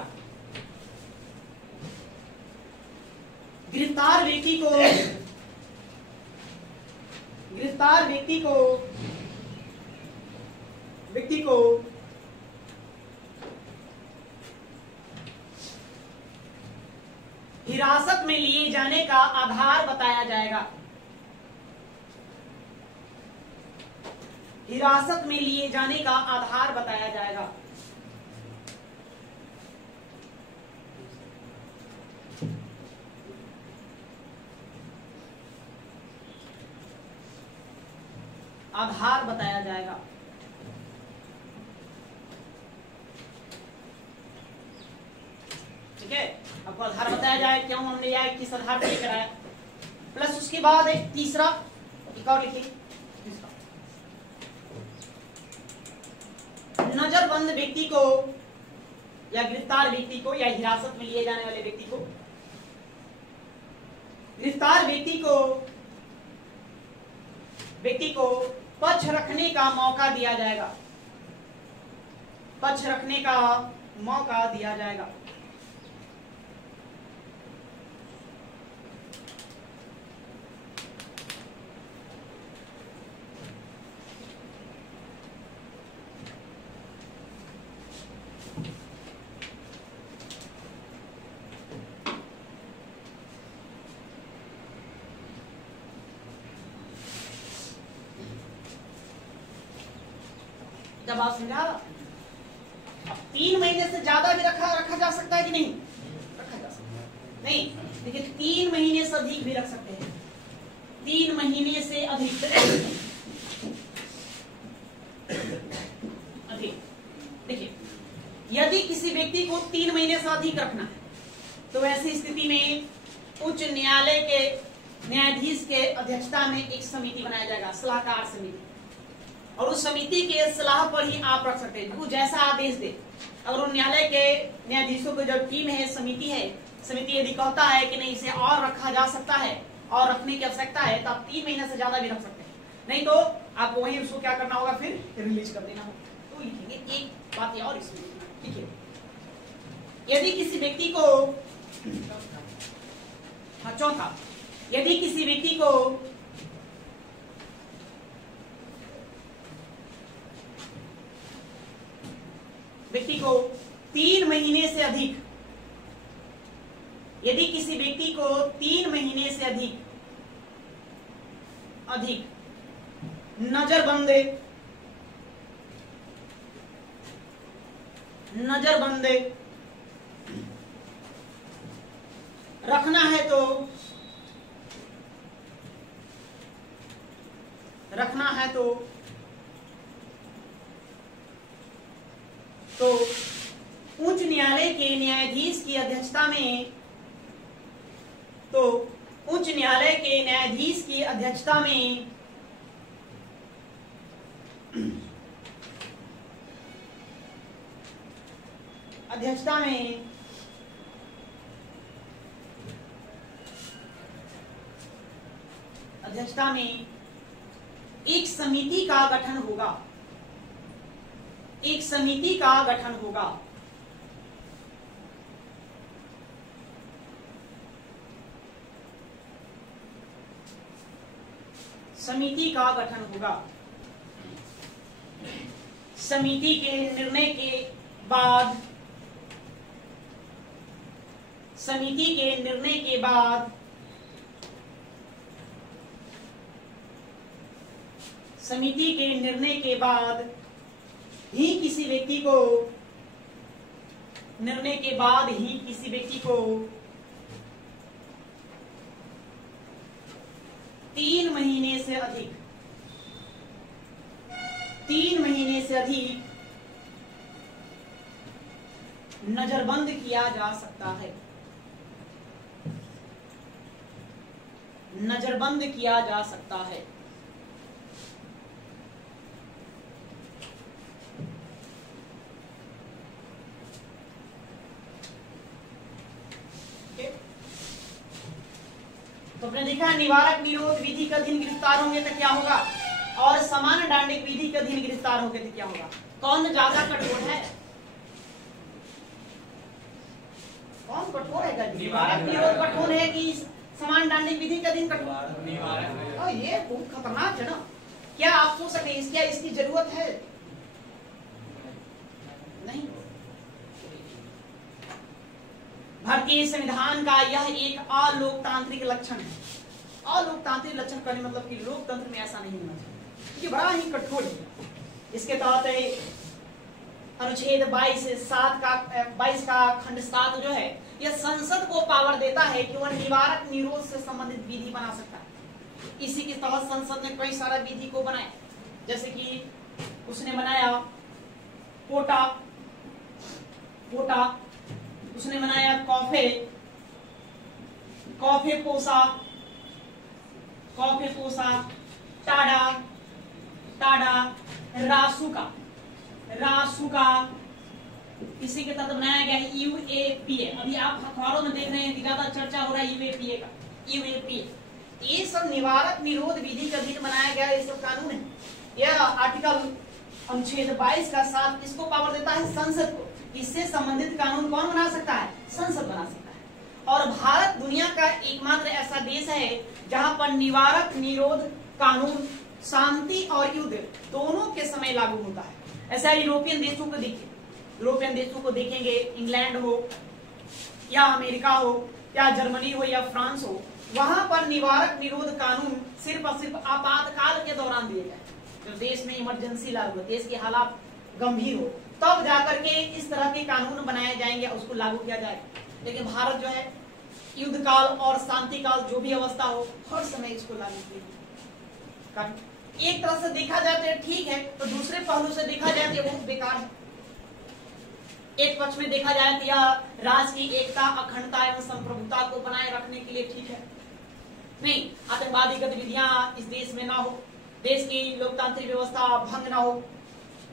गिरफ्तार व्यक्ति को हिरासत में लिए जाने का आधार बताया जाएगा। हिरासत में लिए जाने का आधार बताया जाएगा। आधार बताया जाएगा। ठीक है, आपको आधार बताया जाए, क्यों हमने लिया है, किस आधार पर लेकर आया। प्लस उसके बाद एक तीसरा, एक और लिखिए, नजरबंद व्यक्ति को या गिरफ्तार व्यक्ति को या हिरासत में लिए जाने वाले व्यक्ति को, गिरफ्तार व्यक्ति को पक्ष रखने का मौका दिया जाएगा। पक्ष रखने का मौका दिया जाएगा। जब आप समझा, अब 3 महीने से ज्यादा भी रखा जा सकता है कि नहीं? रखा जा सकता है। नहीं, देखिए 3 महीने से अधिक भी रख सकते हैं। 3 महीने से अधिक देखिए, यदि किसी व्यक्ति को 3 महीने से अधिक रखना है तो ऐसी स्थिति में उच्च न्यायालय के न्यायाधीश के अध्यक्षता में एक समिति बनाया जाएगा, सलाहकार समिति, और उस समिति के सलाह पर ही आप रख सकते हैं। वो जैसा आदेश दे, अगर उन न्यायालय के न्यायाधीशों की जो टीम है, समिति यदि कहता है कि नहीं इसे और रखा जा सकता है और रखने की आवश्यकता है, तो आप 3 महीने से ज्यादा भी रख सकते हैं। नहीं तो आपको वही उसको क्या करना होगा, फिर रिलीज कर देना होगा। तो लिखेंगे एक बात और इसमें, ठीक है, यदि किसी व्यक्ति को, हाँ चौथा, यदि किसी व्यक्ति को को 3 महीने से अधिक, यदि किसी व्यक्ति को 3 महीने से अधिक नजरबंद रखना है तो उच्च न्यायालय के न्यायाधीश की अध्यक्षता में एक समिति का गठन होगा। समिति का गठन होगा। समिति के निर्णय के बाद ही किसी व्यक्ति को 3 महीने से अधिक नजरबंद किया जा सकता है। तो आपने देखा निवारक निरोध विधि का अधीन गिरफ्तार होंगे तो क्या होगा, और समान दंडिक विधि के अधीन गिरफ्तार होंगे तो क्या होगा। कौन ज्यादा कठोर है? कौन कठोर है? निवारक निरोध कठोर है कि समान दंडिक विधि के अधीन कठोर? ये बहुत खतरनाक है ना। क्या आप सोच सकते हैं क्या इसकी जरूरत है? नहीं। भारतीय संविधान का यह एक अलोकतांत्रिक लक्षण है। अलोकतांत्रिक लक्षण कहने मतलब कि लोकतंत्र में ऐसा नहीं होना चाहिए, ये बड़ा ही कठोर है। इसके तहत अनुच्छेद 22 का खंड 7 जो है यह संसद को पावर देता है कि वह निवारक निरोध से संबंधित विधि बना सकता है। इसी के तहत संसद ने कई सारा विधि को बनाया, जैसे कि उसने बनाया पोटा, उसने बनाया कॉफे पोसा, टाडा, रासुका, इसी के तहत बनाया गया है यूएपीए। अभी आप अखबारों में देख रहे हैं कि ज्यादा चर्चा हो रहा है यूएपीए का। ये सब निवारक निरोध विधि के अधीन बनाया गया ये सब कानून है। यह आर्टिकल अनुच्छेद 22 का 7 किसको पावर देता है? संसद को। इससे संबंधित कानून कौन बना सकता है? संसद बना सकता है। और भारत दुनिया का एकमात्र ऐसा देश है जहां पर निवारक निरोध कानून शांति और युद्ध दोनों के समय लागू होता है। ऐसा यूरोपियन देशों को देखिए, यूरोपियन देशों को देखेंगे, इंग्लैंड हो या अमेरिका हो या जर्मनी हो या फ्रांस हो, वहां पर निवारक निरोध कानून सिर्फ और सिर्फ आपातकाल के दौरान दिए गए। जब देश में इमरजेंसी लागू हो, देश के हालात गंभीर हो, तब जाकर के इस तरह के कानून बनाए जाएंगे, उसको लागू किया जाएगा। लेकिन भारत जो है युद्ध काल और शांति काल जो भी अवस्था हो हर समय इसको लागू किया। एक तरह से देखा जाए तो ठीक है, तो दूसरे पहलू से देखा जाए तो बहुत बेकार है। एक पक्ष में देखा जाए तो यह राज्य की एकता, अखंडता एवं संप्रभुता को बनाए रखने के लिए ठीक है। नहीं, आतंकवादी गतिविधियां इस देश में ना हो, देश की लोकतांत्रिक व्यवस्था भंग ना हो,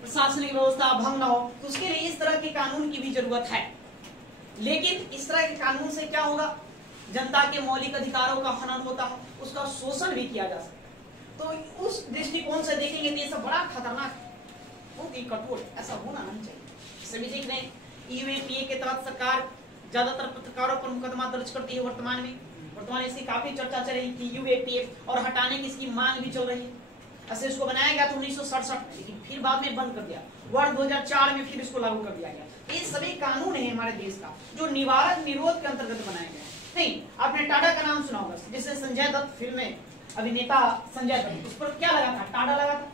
प्रशासनिक व्यवस्था भंग ना हो, तो उसके लिए इस तरह के कानून की भी जरूरत है। लेकिन इस तरह के कानून से क्या होगा? जनता के मौलिक अधिकारों का हनन होता है, उसका शोषण भी किया जा सकता है। तो उस दृष्टिकोण से देखेंगे तो ये सब बड़ा खतरनाक है, बहुत ही कठोर, ऐसा होना नहीं चाहिए। सभी देख रहे हैं यूएपीए के तहत सरकार ज्यादातर पत्रकारों पर मुकदमा दर्ज करती है। वर्तमान इसकी काफी चर्चा चल रही थी यूएपीए, और हटाने की इसकी मांग भी चल रही है। ऐसे इसको बनाया गया था 1967 में, लेकिन फिर बाद में बंद कर दिया। वर्ष 2004 में फिर इसको लागू कर दिया गया। ये सभी कानून है हमारे देश का जो निवारक निरोध के अंतर्गत बनाए गए हैं। नहीं, आपने टाटा का नाम सुना होगा, जैसे संजय दत्त फिल्म में अभिनेता संजय दत्त, उस पर क्या लगा था? टाटा लगा था।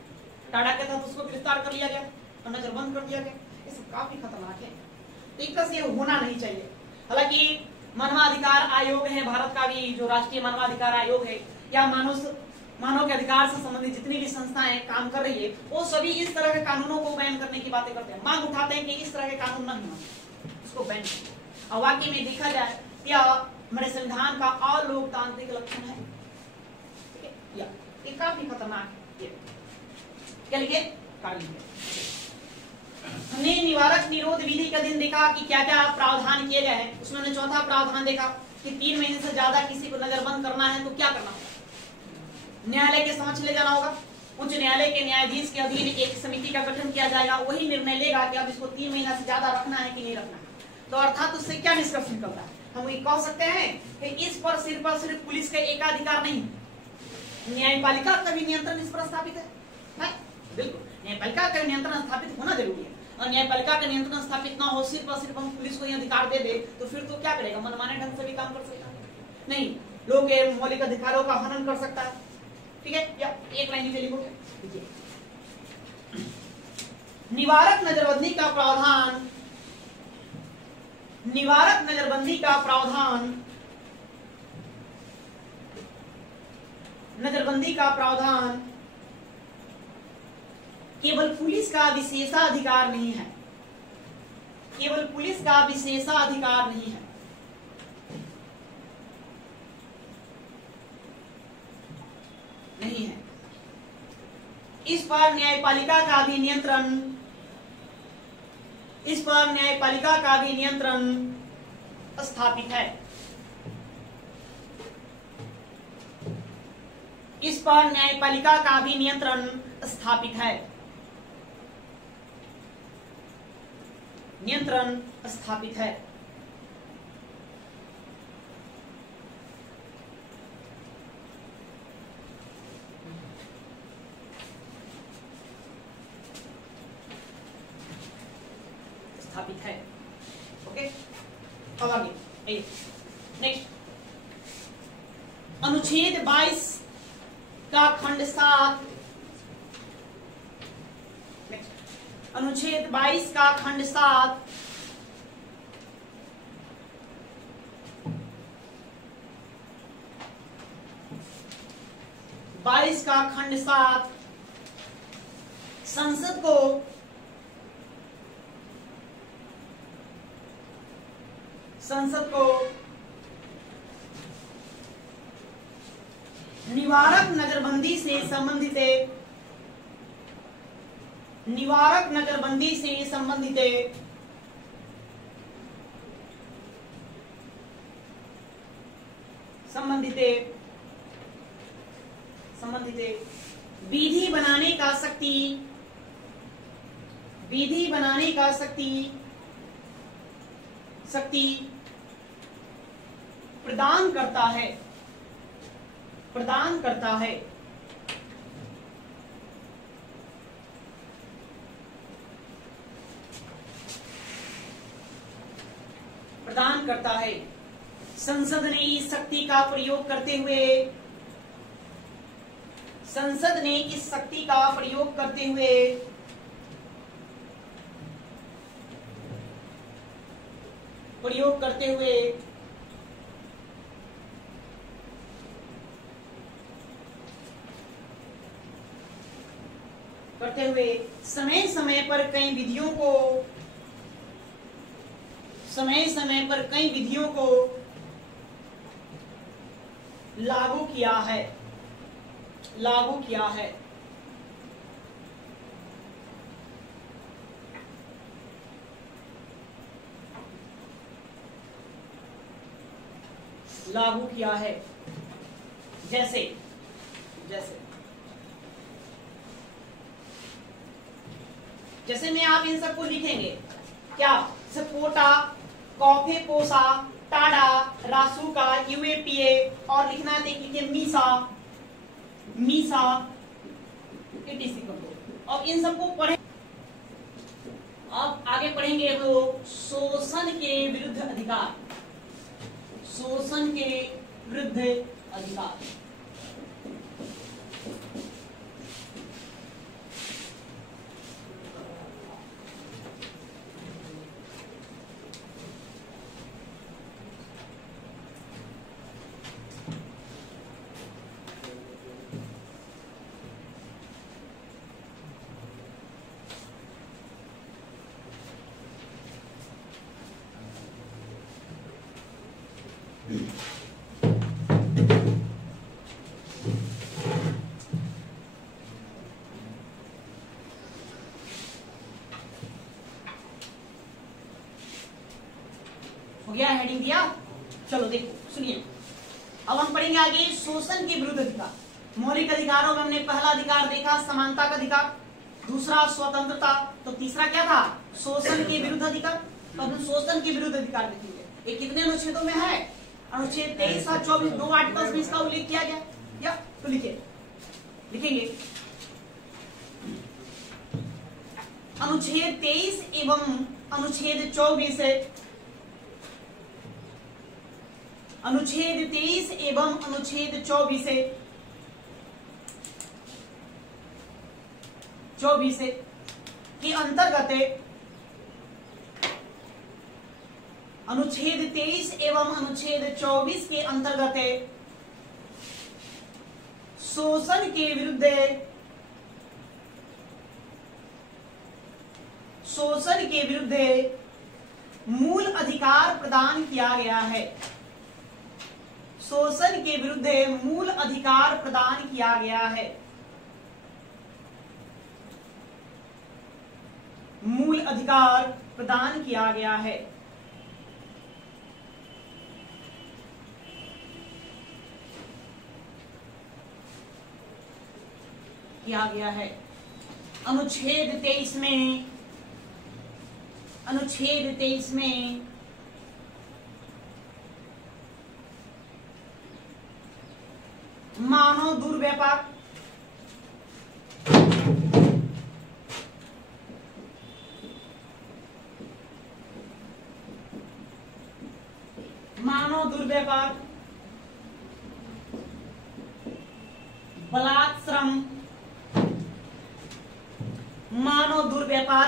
टाटा के तहत उसको गिरफ्तार कर लिया गया और नजरबंद कर दिया गया। ये सब काफी खतरनाक है, तो एक तरह से होना नहीं चाहिए। हालांकि मानवाधिकार आयोग है भारत का भी, जो राष्ट्रीय मानवाधिकार आयोग है, या मानव के अधिकार से संबंधित जितनी भी संस्थाएं काम कर रही है, वो सभी इस तरह के कानूनों को बैन करने की बातें करते हैं, मांग उठाते हैं कि इस तरह के कानून न होना, इसको बैन करें। और वाकई में देखा जाए क्या हमारे संविधान का अलोकतांत्रिक लक्षण है, ठीक है, या ये काफी खतरनाक है। क्या लिखे? हमने निवारक निरोध विधि का दिन देखा कि क्या क्या प्रावधान किए गए हैं। उसमें हमने चौथा प्रावधान देखा कि 3 महीने से ज्यादा किसी को नजरबंद करना है तो क्या करना होगा? न्यायालय के समक्ष ले जाना होगा। उच्च न्यायालय के न्यायाधीश के अधीन एक समिति का गठन किया जाएगा, वही निर्णय लेगा कि अब इसको 3 महीना से ज्यादा रखना है कि नहीं रखना है। तो अर्थात उससे क्या निष्कर्ष निकलता है? हम ये कह सकते हैं कि इस पर सिर्फ पुलिस का एकाधिकार नहीं, न्यायपालिका का भी नियंत्रण इस पर स्थापित है। बिल्कुल, न्यायपालिका का नियंत्रण स्थापित होना जरूरी है। और न्यायपालिका का नियंत्रण स्थापित ना हो, सिर्फ और सिर्फ हम पुलिस को ये अधिकार दे दे, तो फिर तो क्या करेगा? मनमाने ढंग से भी काम कर सकता है, नहीं, लोग के मौलिक अधिकारों का हनन कर सकता है। ठीक है, या एक लाइन नीचे लिखोगे, निवारक नजरबंदी का प्रावधान, निवारक नजरबंदी का प्रावधान, नजरबंदी का प्रावधान केवल पुलिस का विशेषाधिकार नहीं है, केवल पुलिस का विशेषाधिकार नहीं है, नहीं है। इस पर न्यायपालिका का भी नियंत्रण, इस पर न्यायपालिका का भी नियंत्रण स्थापित है। इस पर न्यायपालिका का भी नियंत्रण स्थापित है, नियंत्रण स्थापित है। स्थापित है। ओके, अब आगे नेक्स्ट, अनुच्छेद 22 का खंड 7, अनुच्छेद 22 का खंड 7 22 का खंड 7 संसद को निवारक नजरबंदी से संबंधित, निवारक नजरबंदी से संबंधित विधि बनाने का शक्ति, विधि बनाने का शक्ति प्रदान करता है, प्रदान करता है। प्रदान करता है। संसद ने इस शक्ति का प्रयोग करते हुए, संसद ने इस शक्ति का प्रयोग करते हुए समय समय पर कई विधियों को लागू किया है, लागू किया है। लागू किया है, जैसे में आप इन सबको लिखेंगे क्या? कोटा, कॉफे पोसा, टाडा, रासुका, यूएपीए, और लिखना है लिखिए मीसा, इट इज इक्वल टू। और इन सबको पढ़े। अब आगे पढ़ेंगे हम लोग शोषण के विरुद्ध अधिकार। शोषण के विरुद्ध अधिकार। हो गया, हेडिंग दिया। चलो देखो सुनिए, अब हम पढ़ेंगे आगे शोषण के विरुद्ध अधिकार। मौलिक अधिकारों में हमने पहला अधिकार देखा समानता का अधिकार, दूसरा स्वतंत्रता, तो तीसरा क्या था? शोषण के विरुद्ध अधिकार। तो हम शोषण के विरुद्ध अधिकार देखेंगे। ये कितने अनुच्छेदों में है? अनुच्छेद 23 और 24, 2 आर्टिकल्स में इसका उल्लेख किया गया। या तो लिखेंगे अनुच्छेद 23 एवं अनुच्छेद 24 अनुच्छेद 23 एवं अनुच्छेद 24 के अंतर्गत अनुच्छेद 23 एवं अनुच्छेद 24 के अंतर्गत शोषण के विरुद्ध मूल अधिकार प्रदान किया गया है। शोषण के विरुद्ध मूल अधिकार प्रदान किया गया है। मूल अधिकार प्रदान किया गया है। अनुच्छेद 23 में मानव दुर्व्यापार,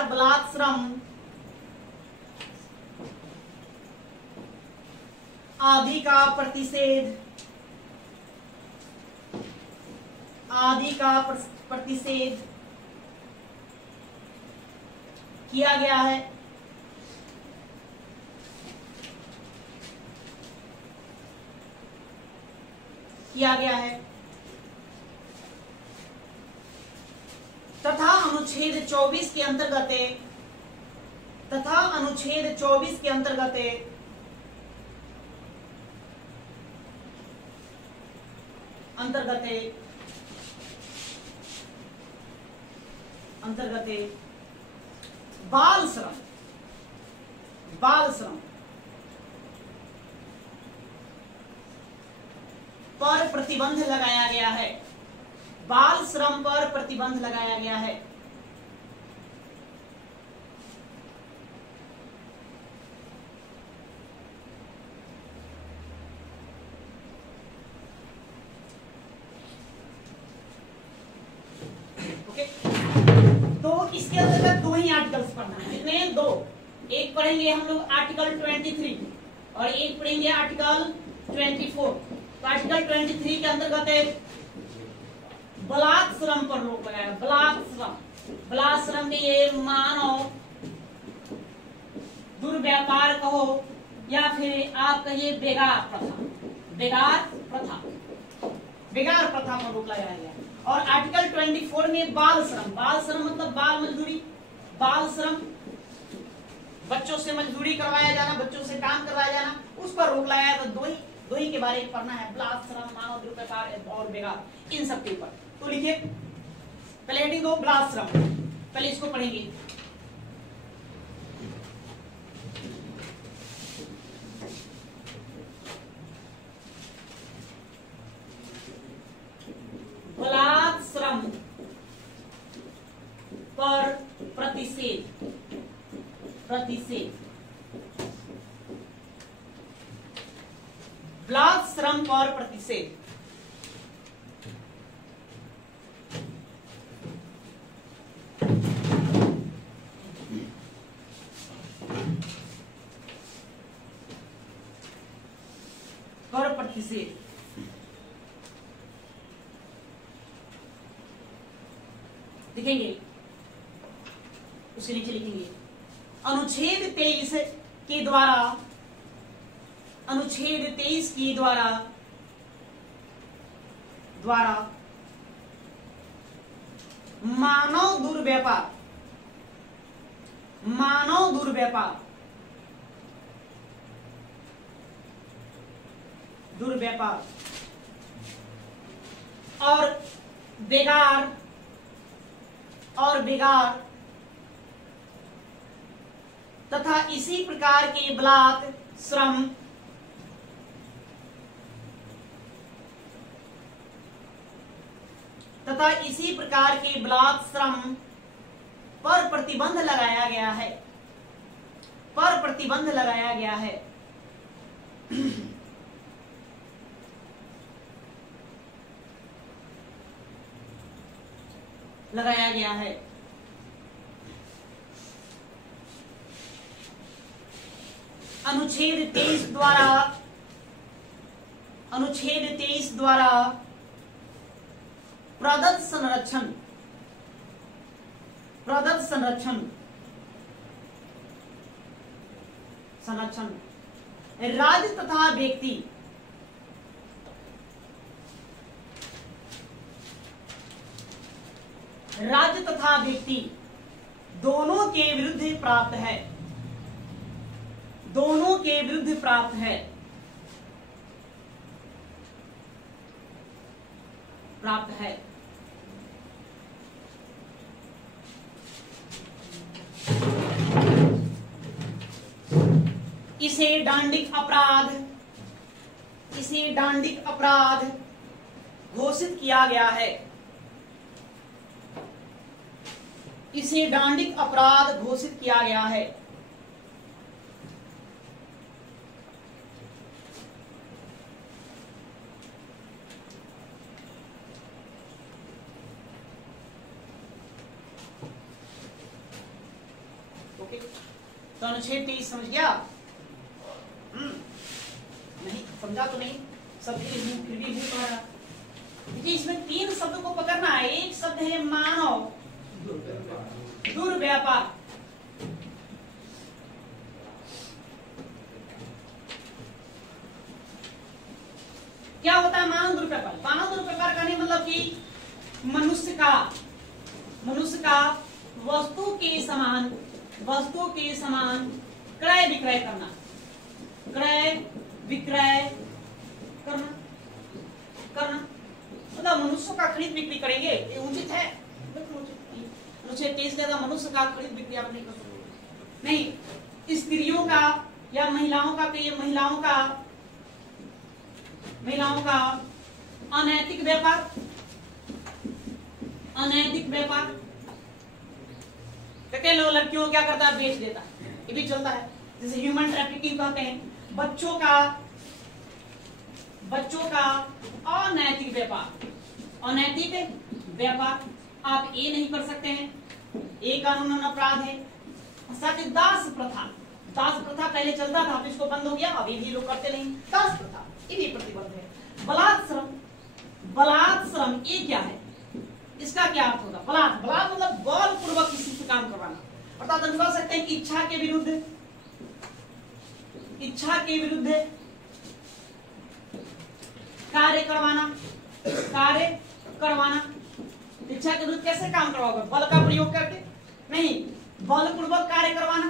बलात् श्रम आदि का प्रतिषेध किया गया है। तथा अनुच्छेद 24 के अंतर्गत बाल श्रम पर प्रतिबंध लगाया गया है। बाल श्रम पर प्रतिबंध लगाया गया है। ओके, तो इसके अंतर्गत 2 ही आर्टिकल्स पढ़ना है। कितने? 2। एक पढ़ेंगे हम लोग आर्टिकल 23 और एक पढ़ेंगे आर्टिकल 24। तो आर्टिकल 23 के अंतर्गत बलात् श्रम पर रोक लगाया। बलात् श्रम के ये मानव दुर्व्यापार कहो या फिर आप कहिए बेगार प्रथा पर रोक लगाया गया। और आर्टिकल 24 में बाल श्रम मतलब बाल मजदूरी, बाल श्रम, बच्चों से मजदूरी करवाया जाना, बच्चों से काम करवाया जाना, उस पर रोक लगाया। तो दो ही के बारे में पढ़ना है, बलात् श्रम, मानव दुर्व्यापार और बेगार, इन सब के ऊपर। तो लिखिए पहले हेडिंग 2 बलात् श्रम, पहले इसको पढ़ेंगे। बलात् श्रम पर प्रतिषेध, प्रतिषेध, बलात् श्रम पर प्रतिषेध, पर प्रतिषेध। लिखेंगे, उसके नीचे लिखेंगे अनुच्छेद 23 के द्वारा, अनुच्छेद 23 के द्वारा मानव दुर्व्यापार, मानव दुर्व्यापार, दुर्व्यापार और बेगार, और बेगार तथा इसी प्रकार के बलात् श्रम तथा इसी प्रकार के बलात् श्रम पर प्रतिबंध लगाया गया है, पर प्रतिबंध लगाया गया है। लगाया गया है। अनुच्छेद 23 द्वारा, अनुच्छेद 23 द्वारा प्रदत्त संरक्षण, प्रदत्त संरक्षण, संरक्षण राज्य तथा व्यक्ति, राज्य तथा व्यक्ति दोनों के विरुद्ध प्राप्त है, दोनों के विरुद्ध प्राप्त है, प्राप्त है। इसे डांडिक अपराध, इसे डांडिक अपराध घोषित किया गया है, इसे डांडिक अपराध घोषित किया गया है। ओके, तो अनुच्छेद 23 समझ गया? नहीं समझा तो नहीं, सब फिर भी भूल पा रहा। देखिए इसमें 3 शब्दों को पकड़ना है। एक शब्द है मानव दुर्व्यापार, क्या होता है मानव दुर्व्यापार? मानव दुर्व्यापार का नहीं मतलब कि मनुष्य का वस्तु के समान, वस्तु के समान क्रय विक्रय करना, क्रय विक्रय करना, करना मतलब मनुष्य का खरीद बिक्री करेंगे, ये उचित है? अनुच्छेद 23 कहता मनुष्य का खरीद बिक्री आप नहीं कर सकते। नहीं, स्त्रियों का या महिलाओं का, कई महिलाओं का अनैतिक व्यापार, अनैतिक व्यापार। कई लोग लड़कियों को क्या करता है, बेच देता है, ये भी चलता है, जैसे ह्यूमन ट्रैफिकिंग कहते हैं। बच्चों का अनैतिक व्यापार, अनैतिक व्यापार आप ये नहीं कर सकते हैं, ये कानूनन अपराध है। साथ ही दास प्रथा, दास प्रथा पहले चलता था, अब इसको बंद हो गया, अभी भी लोग करते नहीं। दास प्रथा ये भी प्रतिबंध है। बलात् श्रम, बलात् श्रम ये क्या है, इसका क्या अर्थ होगा? बलात्, बलात् मतलब बलपूर्वक किसी से काम करवाना, अर्थात हम कह सकते हैं कि इच्छा के विरुद्ध, इच्छा के विरुद्ध कार्य करवाना, कार्य करवाना। इच्छा के विरुद्ध कैसे काम करवाओगे? बल का प्रयोग करके नहीं, बलपूर्वक कार्य करवाना,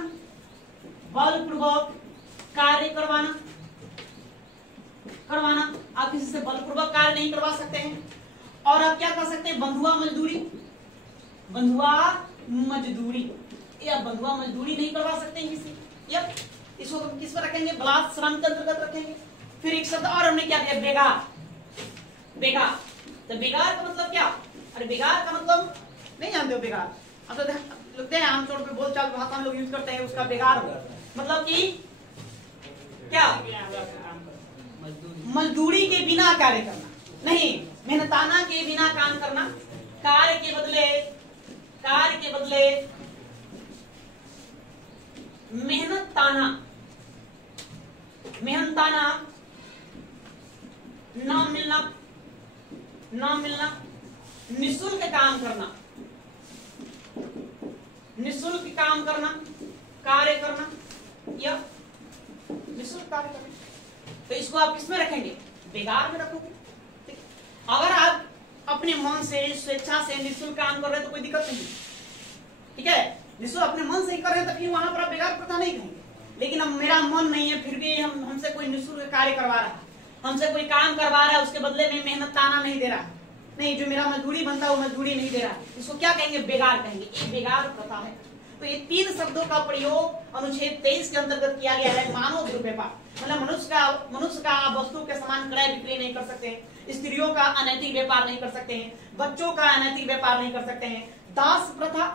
बलपूर्वक कार्य करवाना, करवाना। आप किसी से बलपूर्वक कार्य नहीं करवा सकते हैं। और आप क्या कर सकते हैं? बंधुआ मजदूरी, बंधुआ मजदूरी, या बंधुआ मजदूरी नहीं करवा सकते हैं किसी, या इसको किस पर रखेंगे? बलात् श्रम के अंतर्गत रखेंगे। फिर एक शब्द और हमने क्या दिया? बेगार, बेगार। तो बेगार का मतलब क्या? अरे बेगार का मतलब नहीं जानते हो? बेगार अब तो लगते हैं आमतौर पे बोलचाल भाषा हम लोग यूज करते हैं उसका बेकार हो, मतलब कि क्या मजदूरी के बिना कार्य करना, नहीं मेहनताना के बिना काम करना, कार्य के बदले मेहनताना ना मिलना, निःशुल्क काम करना, निःशुल्क काम करना, कार्य करना या निःशुल्क कार्य करना, तो इसको आप किसमें रखेंगे? बेगार में रखोगे। अगर आप अपने मन से स्वेच्छा से निःशुल्क काम कर रहे हैं तो कोई दिक्कत नहीं, ठीक है, निःशुल्क अपने मन से ही कर रहे हैं तो फिर वहां पर आप बेगार प्रथा नहीं कहेंगे। लेकिन अब मेरा मन नहीं है फिर भी हमसे कोई निःशुल्क कार्य करवा रहा है, हमसे कोई काम करवा रहा है, उसके बदले में मेहनत ताना नहीं दे रहा, नहीं जो मेरा मजदूरी बनता है वो मजदूरी नहीं दे रहा, इसको क्या कहेंगे? बेगार कहेंगे। ये बेगार प्रथा है। तो ये 3 शब्दों का प्रयोग अनुच्छेद 23 के अंतर्गत किया गया है। मानव दुर्व्यवहार मतलब मनुष्य का वस्तु के समान क्रय बिक्री नहीं कर सकते, स्त्रियों का अनैतिक व्यापार नहीं कर सकते हैं, बच्चों का अनैतिक व्यापार नहीं कर सकते हैं। दास प्रथा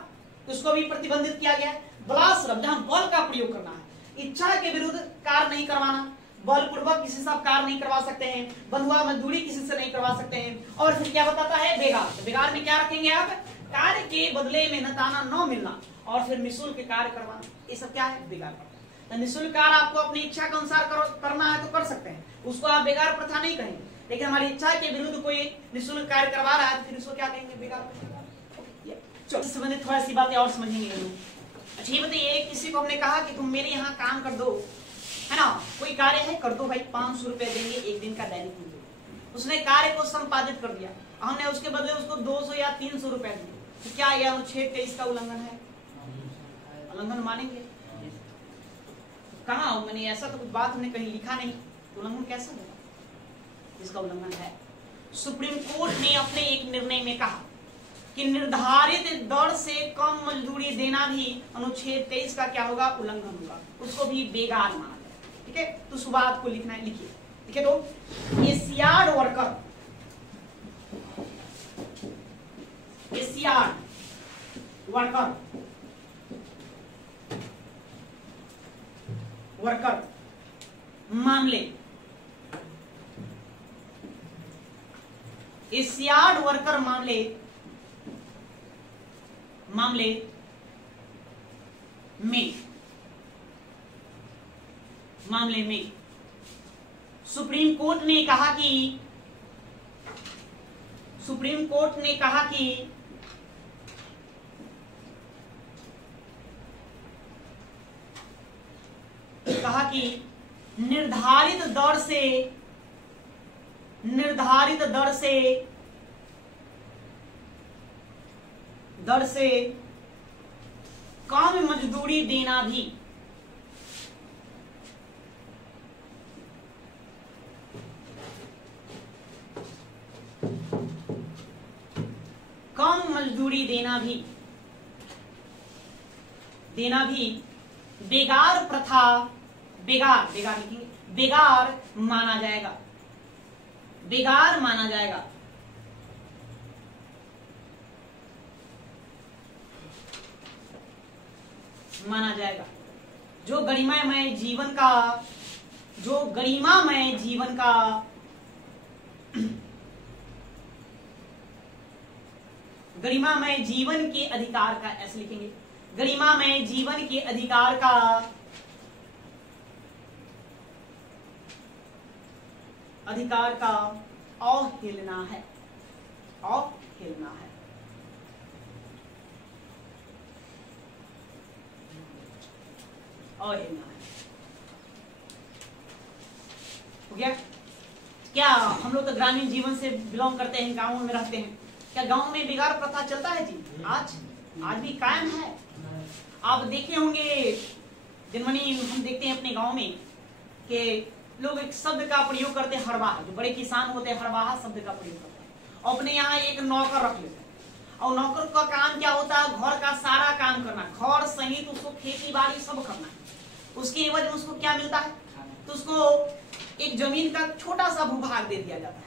उसको भी प्रतिबंधित किया गया है। बलात्श्रम जहां बल का प्रयोग करना है, इच्छा के विरुद्ध कार्य नहीं करवाना, बलपूर्वक किसी से आप कार्य नहीं करवा सकते हैं, बंधुआ मजदूरी किसी से नहीं करवा सकते हैं। और फिर क्या बताता है? बेगार। बेगार में क्या रखेंगे आप? कार्य के बदले मेहनताना न मिलना और फिर निःशुल्क कार्य करवाना, ये सब क्या है? बेगार प्रथा। तो निःशुल्क कार्य आपको अपनी इच्छा के अनुसार करना है तो कर सकते हैं, उसको आप बेगार प्रथा नहीं कहेंगे। लेकिन हमारी इच्छा के विरुद्ध कोई निःशुल्क कार्य करवा रहा है तो फिर उसको क्या कहेंगे? बेगार प्रथा। चलो संबंधित थोड़ी सी बातें और समझेंगे लोग। अच्छा ये बताइए, किसी को हमने कहा कि तुम मेरे यहाँ काम कर दो, है ना, कोई कार्य है कर दो भाई, 500 रुपए देंगे, 1 दिन का दैनिक मूल्य। उसने कार्य को संपादित कर दिया, हमने उसके बदले उसको 200 या 300 रुपए दिए, तो क्या यह अनुच्छेद 23 का उल्लंघन है? उल्लंघन मानेंगे? कहाँ मैंने ऐसा तो कुछ बात हमने कहीं लिखा नहीं, उल्लंघन कैसा होगा? इसका उल्लंघन है। सुप्रीम कोर्ट ने अपने एक निर्णय में कहा कि निर्धारित दर से कम मजदूरी देना भी अनुच्छेद 23 का क्या होगा? उल्लंघन होगा, उसको भी बेगार माना जाएगा। ठीक है, तो उस बात को लिखना है, लिखिए। ठीक है, तो एशियाड वर्कर, एशियाड वर्कर मामले, एशियाड वर्कर मामले में सुप्रीम कोर्ट ने कहा कि निर्धारित दर से कम मजदूरी देना भी बेगार प्रथा, बेगार लिखेंगे, बेगार माना जाएगा, बेगार माना जाएगा। जो गरिमामय जीवन के अधिकार का, ऐसे लिखेंगे, गरिमामय जीवन के अधिकार का अवहेलना है, अवहेलना है। हो गया? क्या हम लोग तो ग्रामीण जीवन से बिलोंग करते हैं, गांवों में रहते हैं, क्या गांव में बेगार प्रथा चलता है जी? आज भी कायम है। आप देखे होंगे जनमनी, हम देखते हैं अपने गांव में कि लोग एक शब्द का प्रयोग करते हैं, हरवाहा, जो बड़े किसान होते हैं हरवाहा शब्द का प्रयोग करते हैं, और अपने यहाँ एक नौकर रख लेते हैं, और नौकर का काम क्या होता है? घर का सारा काम करना, घर सहित उसको खेती बाड़ी सब करना है। उसके एवज में उसको क्या मिलता है? तो उसको एक जमीन का छोटा सा भूभाग दे दिया जाता है,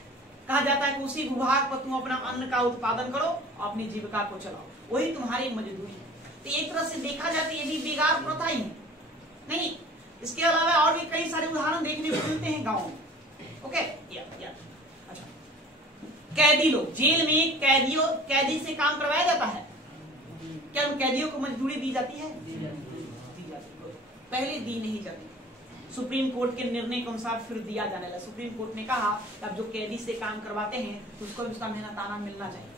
कहा जाता है कि उसी भूभाग पर तुम अपना अन्न का उत्पादन करो, अपनी जीविका को चलाओ, वही तुम्हारी मजदूरी है। तो एक तरह से देखा जाए तो ये भी बेगार प्रथा ही है। नहीं, इसके अलावा और भी कई सारे उदाहरण देखने को मिलते हैं गाँव में। ओके, अच्छा, कैदी लोग जेल में कैदी से काम करवाया जाता है। क्या उन कैदियों को मजदूरी दी जाती है? पहले दी नहीं जाती, सुप्रीम कोर्ट के निर्णय के अनुसार फिर दिया जाने लगा। सुप्रीम कोर्ट ने कहा कि अब जो कैदी से काम करवाते हैं तो उसको भी उसका मेहनताना मिलना चाहिए,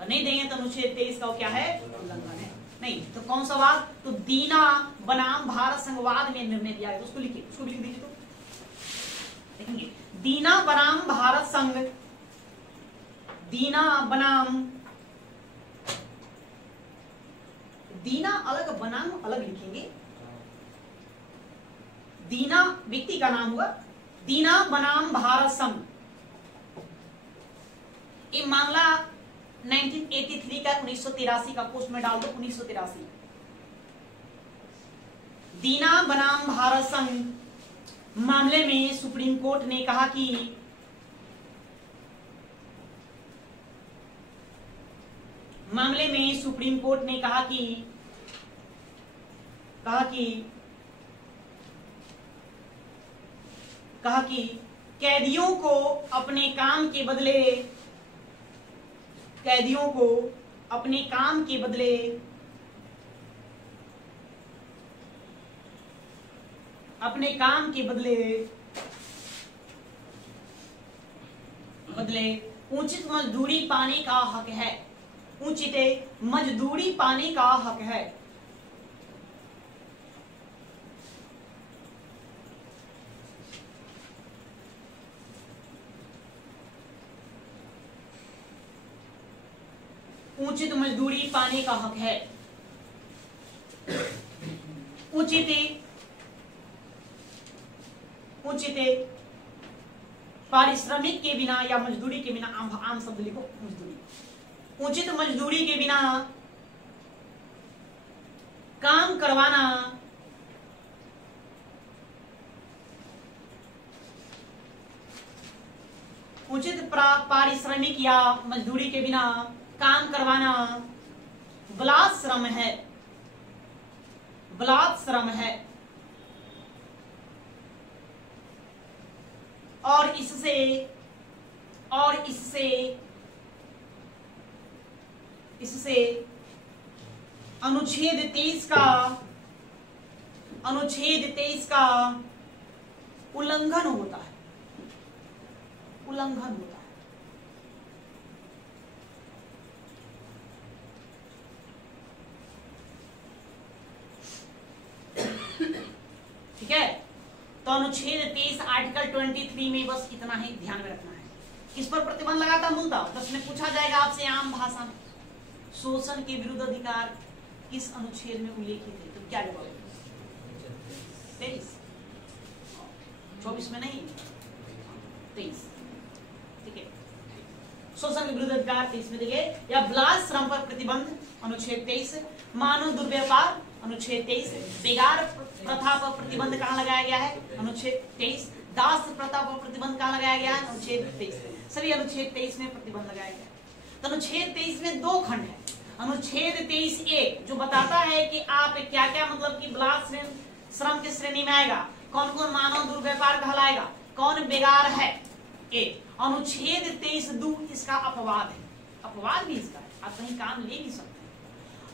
नहीं देंगे तो अनुच्छेद 23 का क्या है? उल्लंघन है। नहीं तो कौन सा वाद? तो दीना बनाम भारत संघवाद में निर्णय दिया है। उसको लिखिए, उसको भी लिख दीजिए। तो देखेंगे दीना बनाम भारत संघ, दीना बनाम, दीना अलग बनाम अलग लिखेंगे। दीना व्यक्ति का नाम हुआ, दीना बनाम भारत संघ। ये मामला 1983 का 1983 का पोस्ट में डाल दो, 1983। दीना बनाम भारत संघ मामले में सुप्रीम कोर्ट ने कहा कि सुप्रीम कोर्ट ने कहा कि कैदियों को अपने काम के बदले उचित मजदूरी पाने का हक है। उचित मजदूरी पाने का हक है। उचित मजदूरी पाने का हक है। उचित पारिश्रमिक के बिना या मजदूरी के बिना, आम शब्द लिखो मजदूरी। उचित मजदूरी के बिना काम करवाना उचित पारिश्रमिक या मजदूरी के बिना काम करवाना बलात् श्रम है और इससे अनुच्छेद 23 का उल्लंघन होता है। ठीक है, तो अनुच्छेद 23 आर्टिकल 23 में बस इतना ही ध्यान में रखना है। किस पर प्रतिबंध लगाता? मूलतः प्रश्न में पूछा जाएगा आपसे आम भाषा में, शोषण के विरुद्ध अधिकार किस अनुच्छेद में उल्लेखित है? तो क्या जवाब? 23, 24 में नहीं, 23। ठीक है, शोषण के विरुद्ध अधिकार 23 में देखिए, या बलात् श्रम पर प्रतिबंध अनुच्छेद 23, मानव दुर्व्यवहार अनुच्छेद 23, बेगार प्रथा पर प्रतिबंध कहाँ लगाया गया है? अनुच्छेद 23, दास प्रथा पर प्रतिबंध कहाँ लगाया गया है? अनुच्छेद 23। सभी अनुच्छेद 23 में प्रतिबंध लगाया गया है। तो अनुच्छेद 23 में दो खंड है। अनुच्छेद 23A जो बताता है कि आप क्या क्या, मतलब कि बलात् श्रम की श्रेणी में आएगा, कौन कौन मानव दुर्व्यवहार कहलाएगा, कौन बेगार है। अनुच्छेद 23(2) इसका अपवाद है। अपवाद भी इसका है, आप कहीं काम ले नहीं सकते।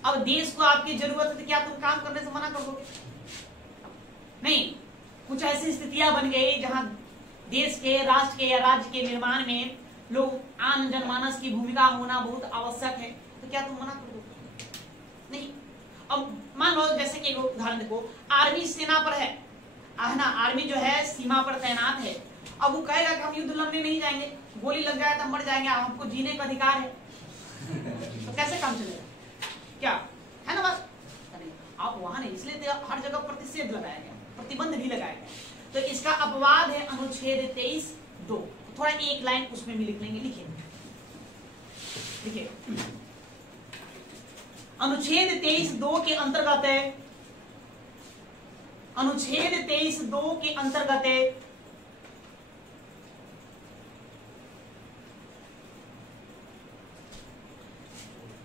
अब देश को आपकी जरूरत है तो क्या तुम काम करने से मना कर दोगे? नहीं, कुछ ऐसी स्थितियां बन गई जहां देश के, राष्ट्र के या राज्य के निर्माण में लोग आम जनमानस की भूमिका होना बहुत आवश्यक है, तो क्या तुम मना कर दोगे? नहीं। अब मान लो जैसे कि उदाहरण देखो, आर्मी सेना पर है ना, आर्मी जो है सीमा पर तैनात है। अब वो कहेगा कि हम युद्ध लड़ने नहीं जाएंगे, गोली लग जाए तो मर जाएंगे, हमको जीने का अधिकार है, तो कैसे काम चलेगा? क्या है ना बात? आप वहां नहीं, इसलिए हर जगह प्रतिषेध लगाया गया, प्रतिबंध भी लगाया गया। तो इसका अपवाद है अनुच्छेद 23(2). थोड़ा एक लाइन उसमें भी लिख लेंगे, लिखिए। अनुच्छेद 23(2) के अंतर्गत है, अनुच्छेद 23(2) के अंतर्गत है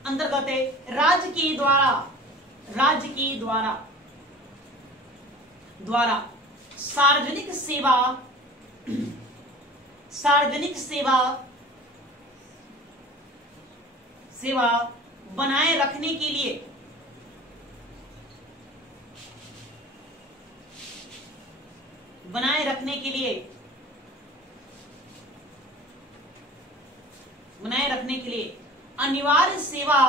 अंतर्गत है राज्य के द्वारा सार्वजनिक सेवा बनाए रखने के लिए अनिवार्य सेवा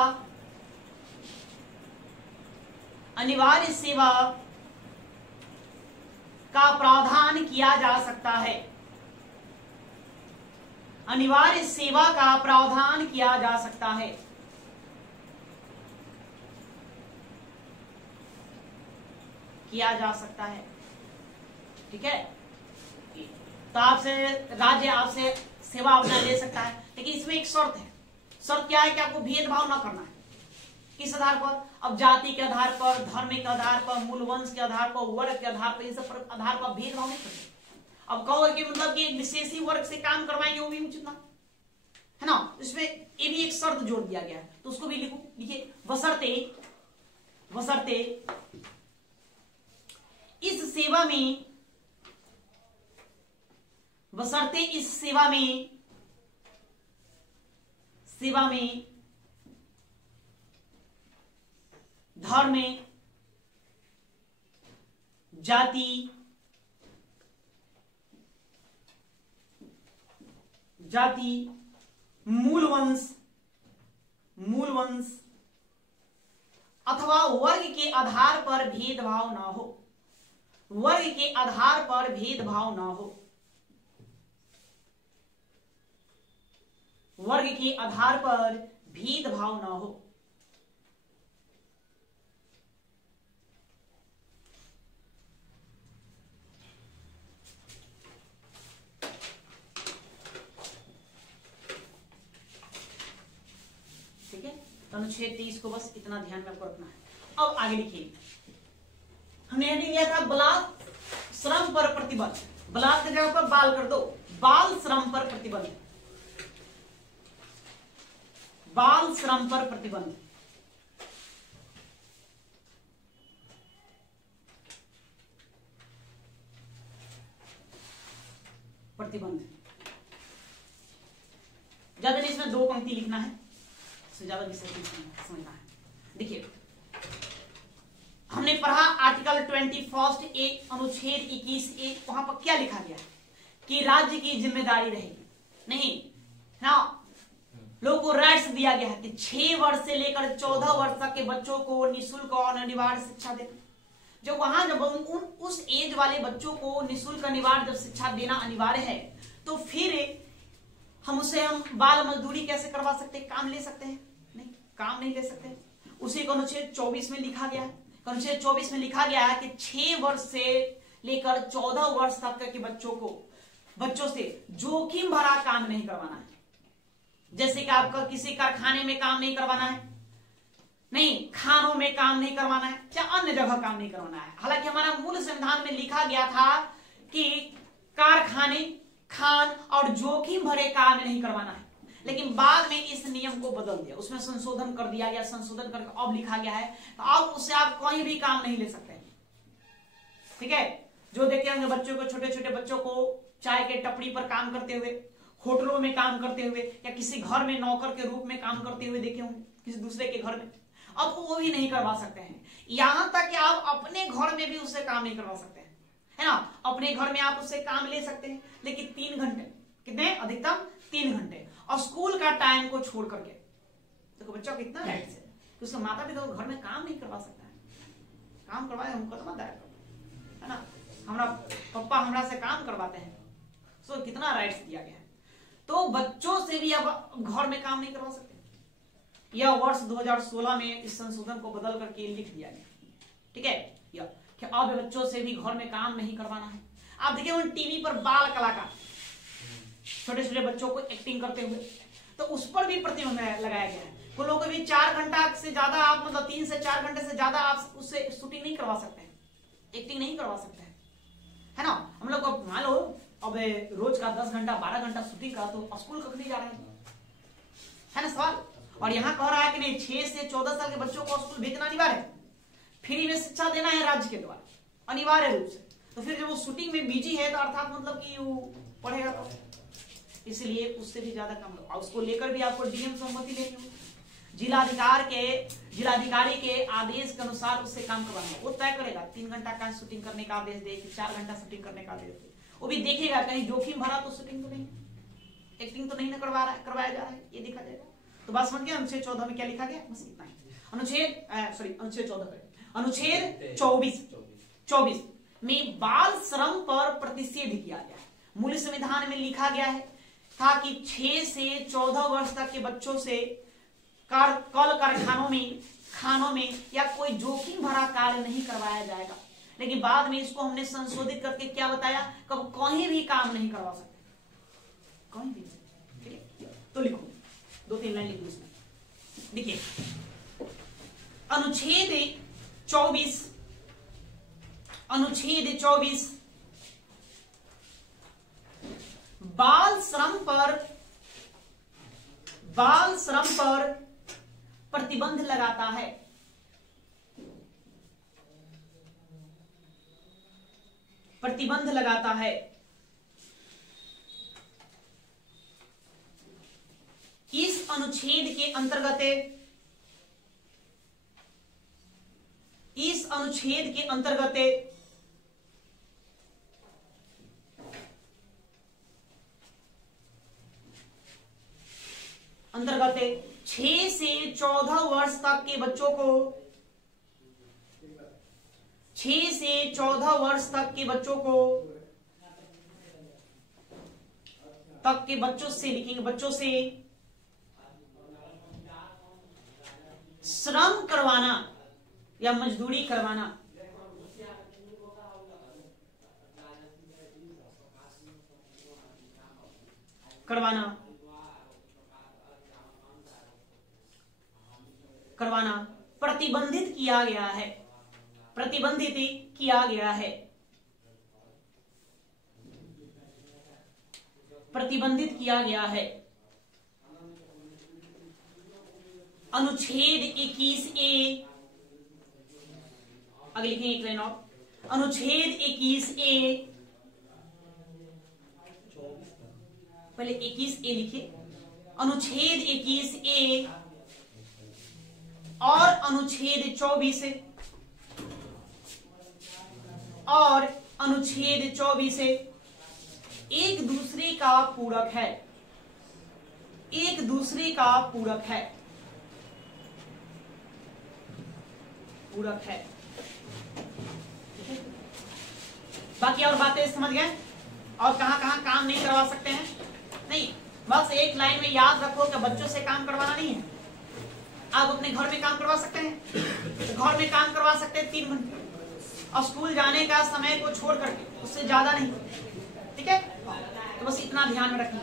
का प्रावधान किया जा सकता है। अनिवार्य सेवा का प्रावधान किया जा सकता है। ठीक है, तो आपसे राज्य आपसे सेवा अपना ले सकता है, लेकिन इसमें एक शर्त है। शर्त क्या है कि आपको भेदभाव ना करना है। किस आधार पर? अब जाति के आधार पर, धर्म के आधार पर, मूल वंश के आधार पर, वर्ग के आधार पर, इन सब आधार पर भेदभाव नहीं करना। अब कहो कि मतलब कि एक विशेष ही वर्ग से काम करवाएंगे, वो भी उचित ना है ना। इसमें ये भी एक शर्त जोड़ दिया गया है, तो उसको भी लिखो। लिखिए, बशर्ते इस सेवा में धर्म, जाति, मूल वंश अथवा वर्ग के आधार पर भेदभाव ना हो। वर्ग के आधार पर भेदभाव ना हो। वर्ग के आधार पर भेदभाव ना हो। ठीक है, तो अनुच्छेद 30 को बस इतना ध्यान में आपको रखना है। अब आगे लिखिए, हमने हेडिंग लिया था बलात् श्रम पर प्रतिबंध। बलात् की जगह पर बाल कर दो, बाल श्रम पर प्रतिबंध। बाल श्रम पर प्रतिबंध। ज्यादा नहीं, इसमें 2 पंक्ति लिखना है, इससे ज्यादा विषय समझना है। देखिए, हमने पढ़ा आर्टिकल 21 ए अनुच्छेद 21 ए, वहां पर क्या लिखा गया कि राज्य की जिम्मेदारी रहेगी, नहीं ना, लोगों को राइट्स दिया गया है कि 6 वर्ष से लेकर 14 वर्ष तक के बच्चों को निःशुल्क और अनिवार्य शिक्षा देना। जब वहां जब उस एज वाले बच्चों को निःशुल्क अनिवार्य जब शिक्षा देना अनिवार्य है, तो फिर हम बाल मजदूरी कैसे करवा सकते हैं? काम ले सकते हैं? नहीं, काम नहीं ले सकते। उसी को अनुच्छेद 24 में लिखा गया है। अनुच्छेद 24 में लिखा गया है कि 6 वर्ष से लेकर 14 वर्ष तक के बच्चों से जोखिम भरा काम नहीं करवाना है। जैसे कि आपका किसी कारखाने में काम नहीं करवाना है, नहीं खानों में काम नहीं करवाना है, या अन्य जगह काम नहीं करवाना है। हालांकि हमारा मूल संविधान में लिखा गया था कि कारखाने, खान और जोखिम भरे काम नहीं करवाना है, लेकिन बाद में इस नियम को बदल दिया, उसमें संशोधन कर दिया गया। संशोधन करके अब लिखा गया है तो अब उससे आप कहीं भी काम नहीं ले सकते। ठीक है, जो देखे होंगे बच्चों को, छोटे छोटे बच्चों को चाय के टपरी पर काम करते हुए, होटलों में काम करते हुए, या किसी घर में नौकर के रूप में काम करते हुए देखे होंगे किसी दूसरे के घर में, अब वो भी नहीं करवा सकते हैं। यहां तक कि आप अपने घर में भी उससे काम नहीं करवा सकते हैं, है ना। अपने घर में आप उससे काम ले सकते हैं, लेकिन 3 घंटे, कितने? अधिकतम 3 घंटे, और स्कूल का टाइम को छोड़ करके। तो बच्चा कितना राइट है कि उसका माता पिता घर में काम नहीं करवा सकता है। काम करवाए हम मुकदमा दायर करते, है ना। हमारा पापा हमरा से काम करवाते हैं, सो कितना राइट्स दिया गया है। तो बच्चों से भी अब घर में काम नहीं करवा सकते। यह वर्ष 2016 में इस संशोधन को बदल करके लिख दिया गया। ठीक है, यह कि अब बच्चों से भी घर में काम नहीं करवाना है। आप देखिए टीवी पर बाल कलाकार छोटे छोटे बच्चों को एक्टिंग करते हुए, तो उस पर भी प्रतिबंध लगाया गया है। उन लोगों को भी 4 घंटा से ज्यादा आप, मतलब 3 से 4 घंटे से ज्यादा आप उससे शूटिंग नहीं करवा सकते हैं, एक्टिंग नहीं करवा सकते हैं, है ना। हम लोग मान लो अब रोज का 10 घंटा 12 घंटा शूटिंग का, तो स्कूल कब नहीं जा रहे हैं, है ना सवाल। और यहाँ कह रहा है कि नहीं 6 से 14 साल के बच्चों को स्कूल भेजना अनिवार्य है, फ्री में शिक्षा देना है राज्य के द्वारा अनिवार्य रूप से। तो फिर जब वो शूटिंग में बिजी है तो अर्थात मतलब कि वो पढ़ेगा तो, इसलिए उससे भी ज्यादा कम और उसको लेकर भी आपको डीएम सहमति लेनी होगी। जिलाधिकारी के आदेश के अनुसार उससे काम करवाना, वो तय करेगा 3 घंटा का शूटिंग करने का आदेश दे, 4 घंटा शूटिंग करने का आदेश दे। वो भी देखेगा कहीं जोखिम भरा तो शूटिंग तो नहीं, एक्टिंग तो नहीं ना करवाया जा रहा है, ये देखा जाएगा। तो बात समझ गया। अनुच्छेद 14 में क्या लिखा गया, बस इतना ही। अनुच्छेद 24 में बाल श्रम पर प्रतिषेध किया गया है। मूल संविधान में लिखा गया है था कि 6 से 14 वर्ष तक के बच्चों से कल खानों में या कोई जोखिम भरा कार्य नहीं करवाया जाएगा। लेकिन बाद में इसको हमने संशोधित करके क्या बताया, कब कहीं भी काम नहीं करवा सकते, कहीं भी। ठीक है, तो लिखो 2-3 लाइन लिखो इसमें। देखिए अनुच्छेद 24 बाल श्रम पर प्रतिबंध लगाता है। प्रतिबंध लगाता है। इस अनुच्छेद के अंतर्गत अंतर्गत 6 से 14 वर्ष तक के बच्चों को 6 से 14 वर्ष तक के बच्चों से लिखेंगे, बच्चों से श्रम करवाना या मजदूरी करवाना प्रतिबंधित किया गया है। अनुच्छेद 21A, आगे लिखेंगे एक लाइन और, अनुच्छेद 21A, पहले 21A लिखिए, अनुच्छेद 21A और अनुच्छेद 24 एक दूसरे का पूरक है। बाकी और बातें समझ गए, और कहां कहां काम नहीं करवा सकते हैं नहीं, बस एक लाइन में याद रखो कि बच्चों से काम करवाना नहीं है। आप अपने घर में काम करवा सकते हैं, तो घर में काम करवा सकते हैं 3 घंटे, और स्कूल जाने का समय को छोड़ करके, उससे ज्यादा नहीं। ठीक है, तो बस इतना ध्यान में रखिए।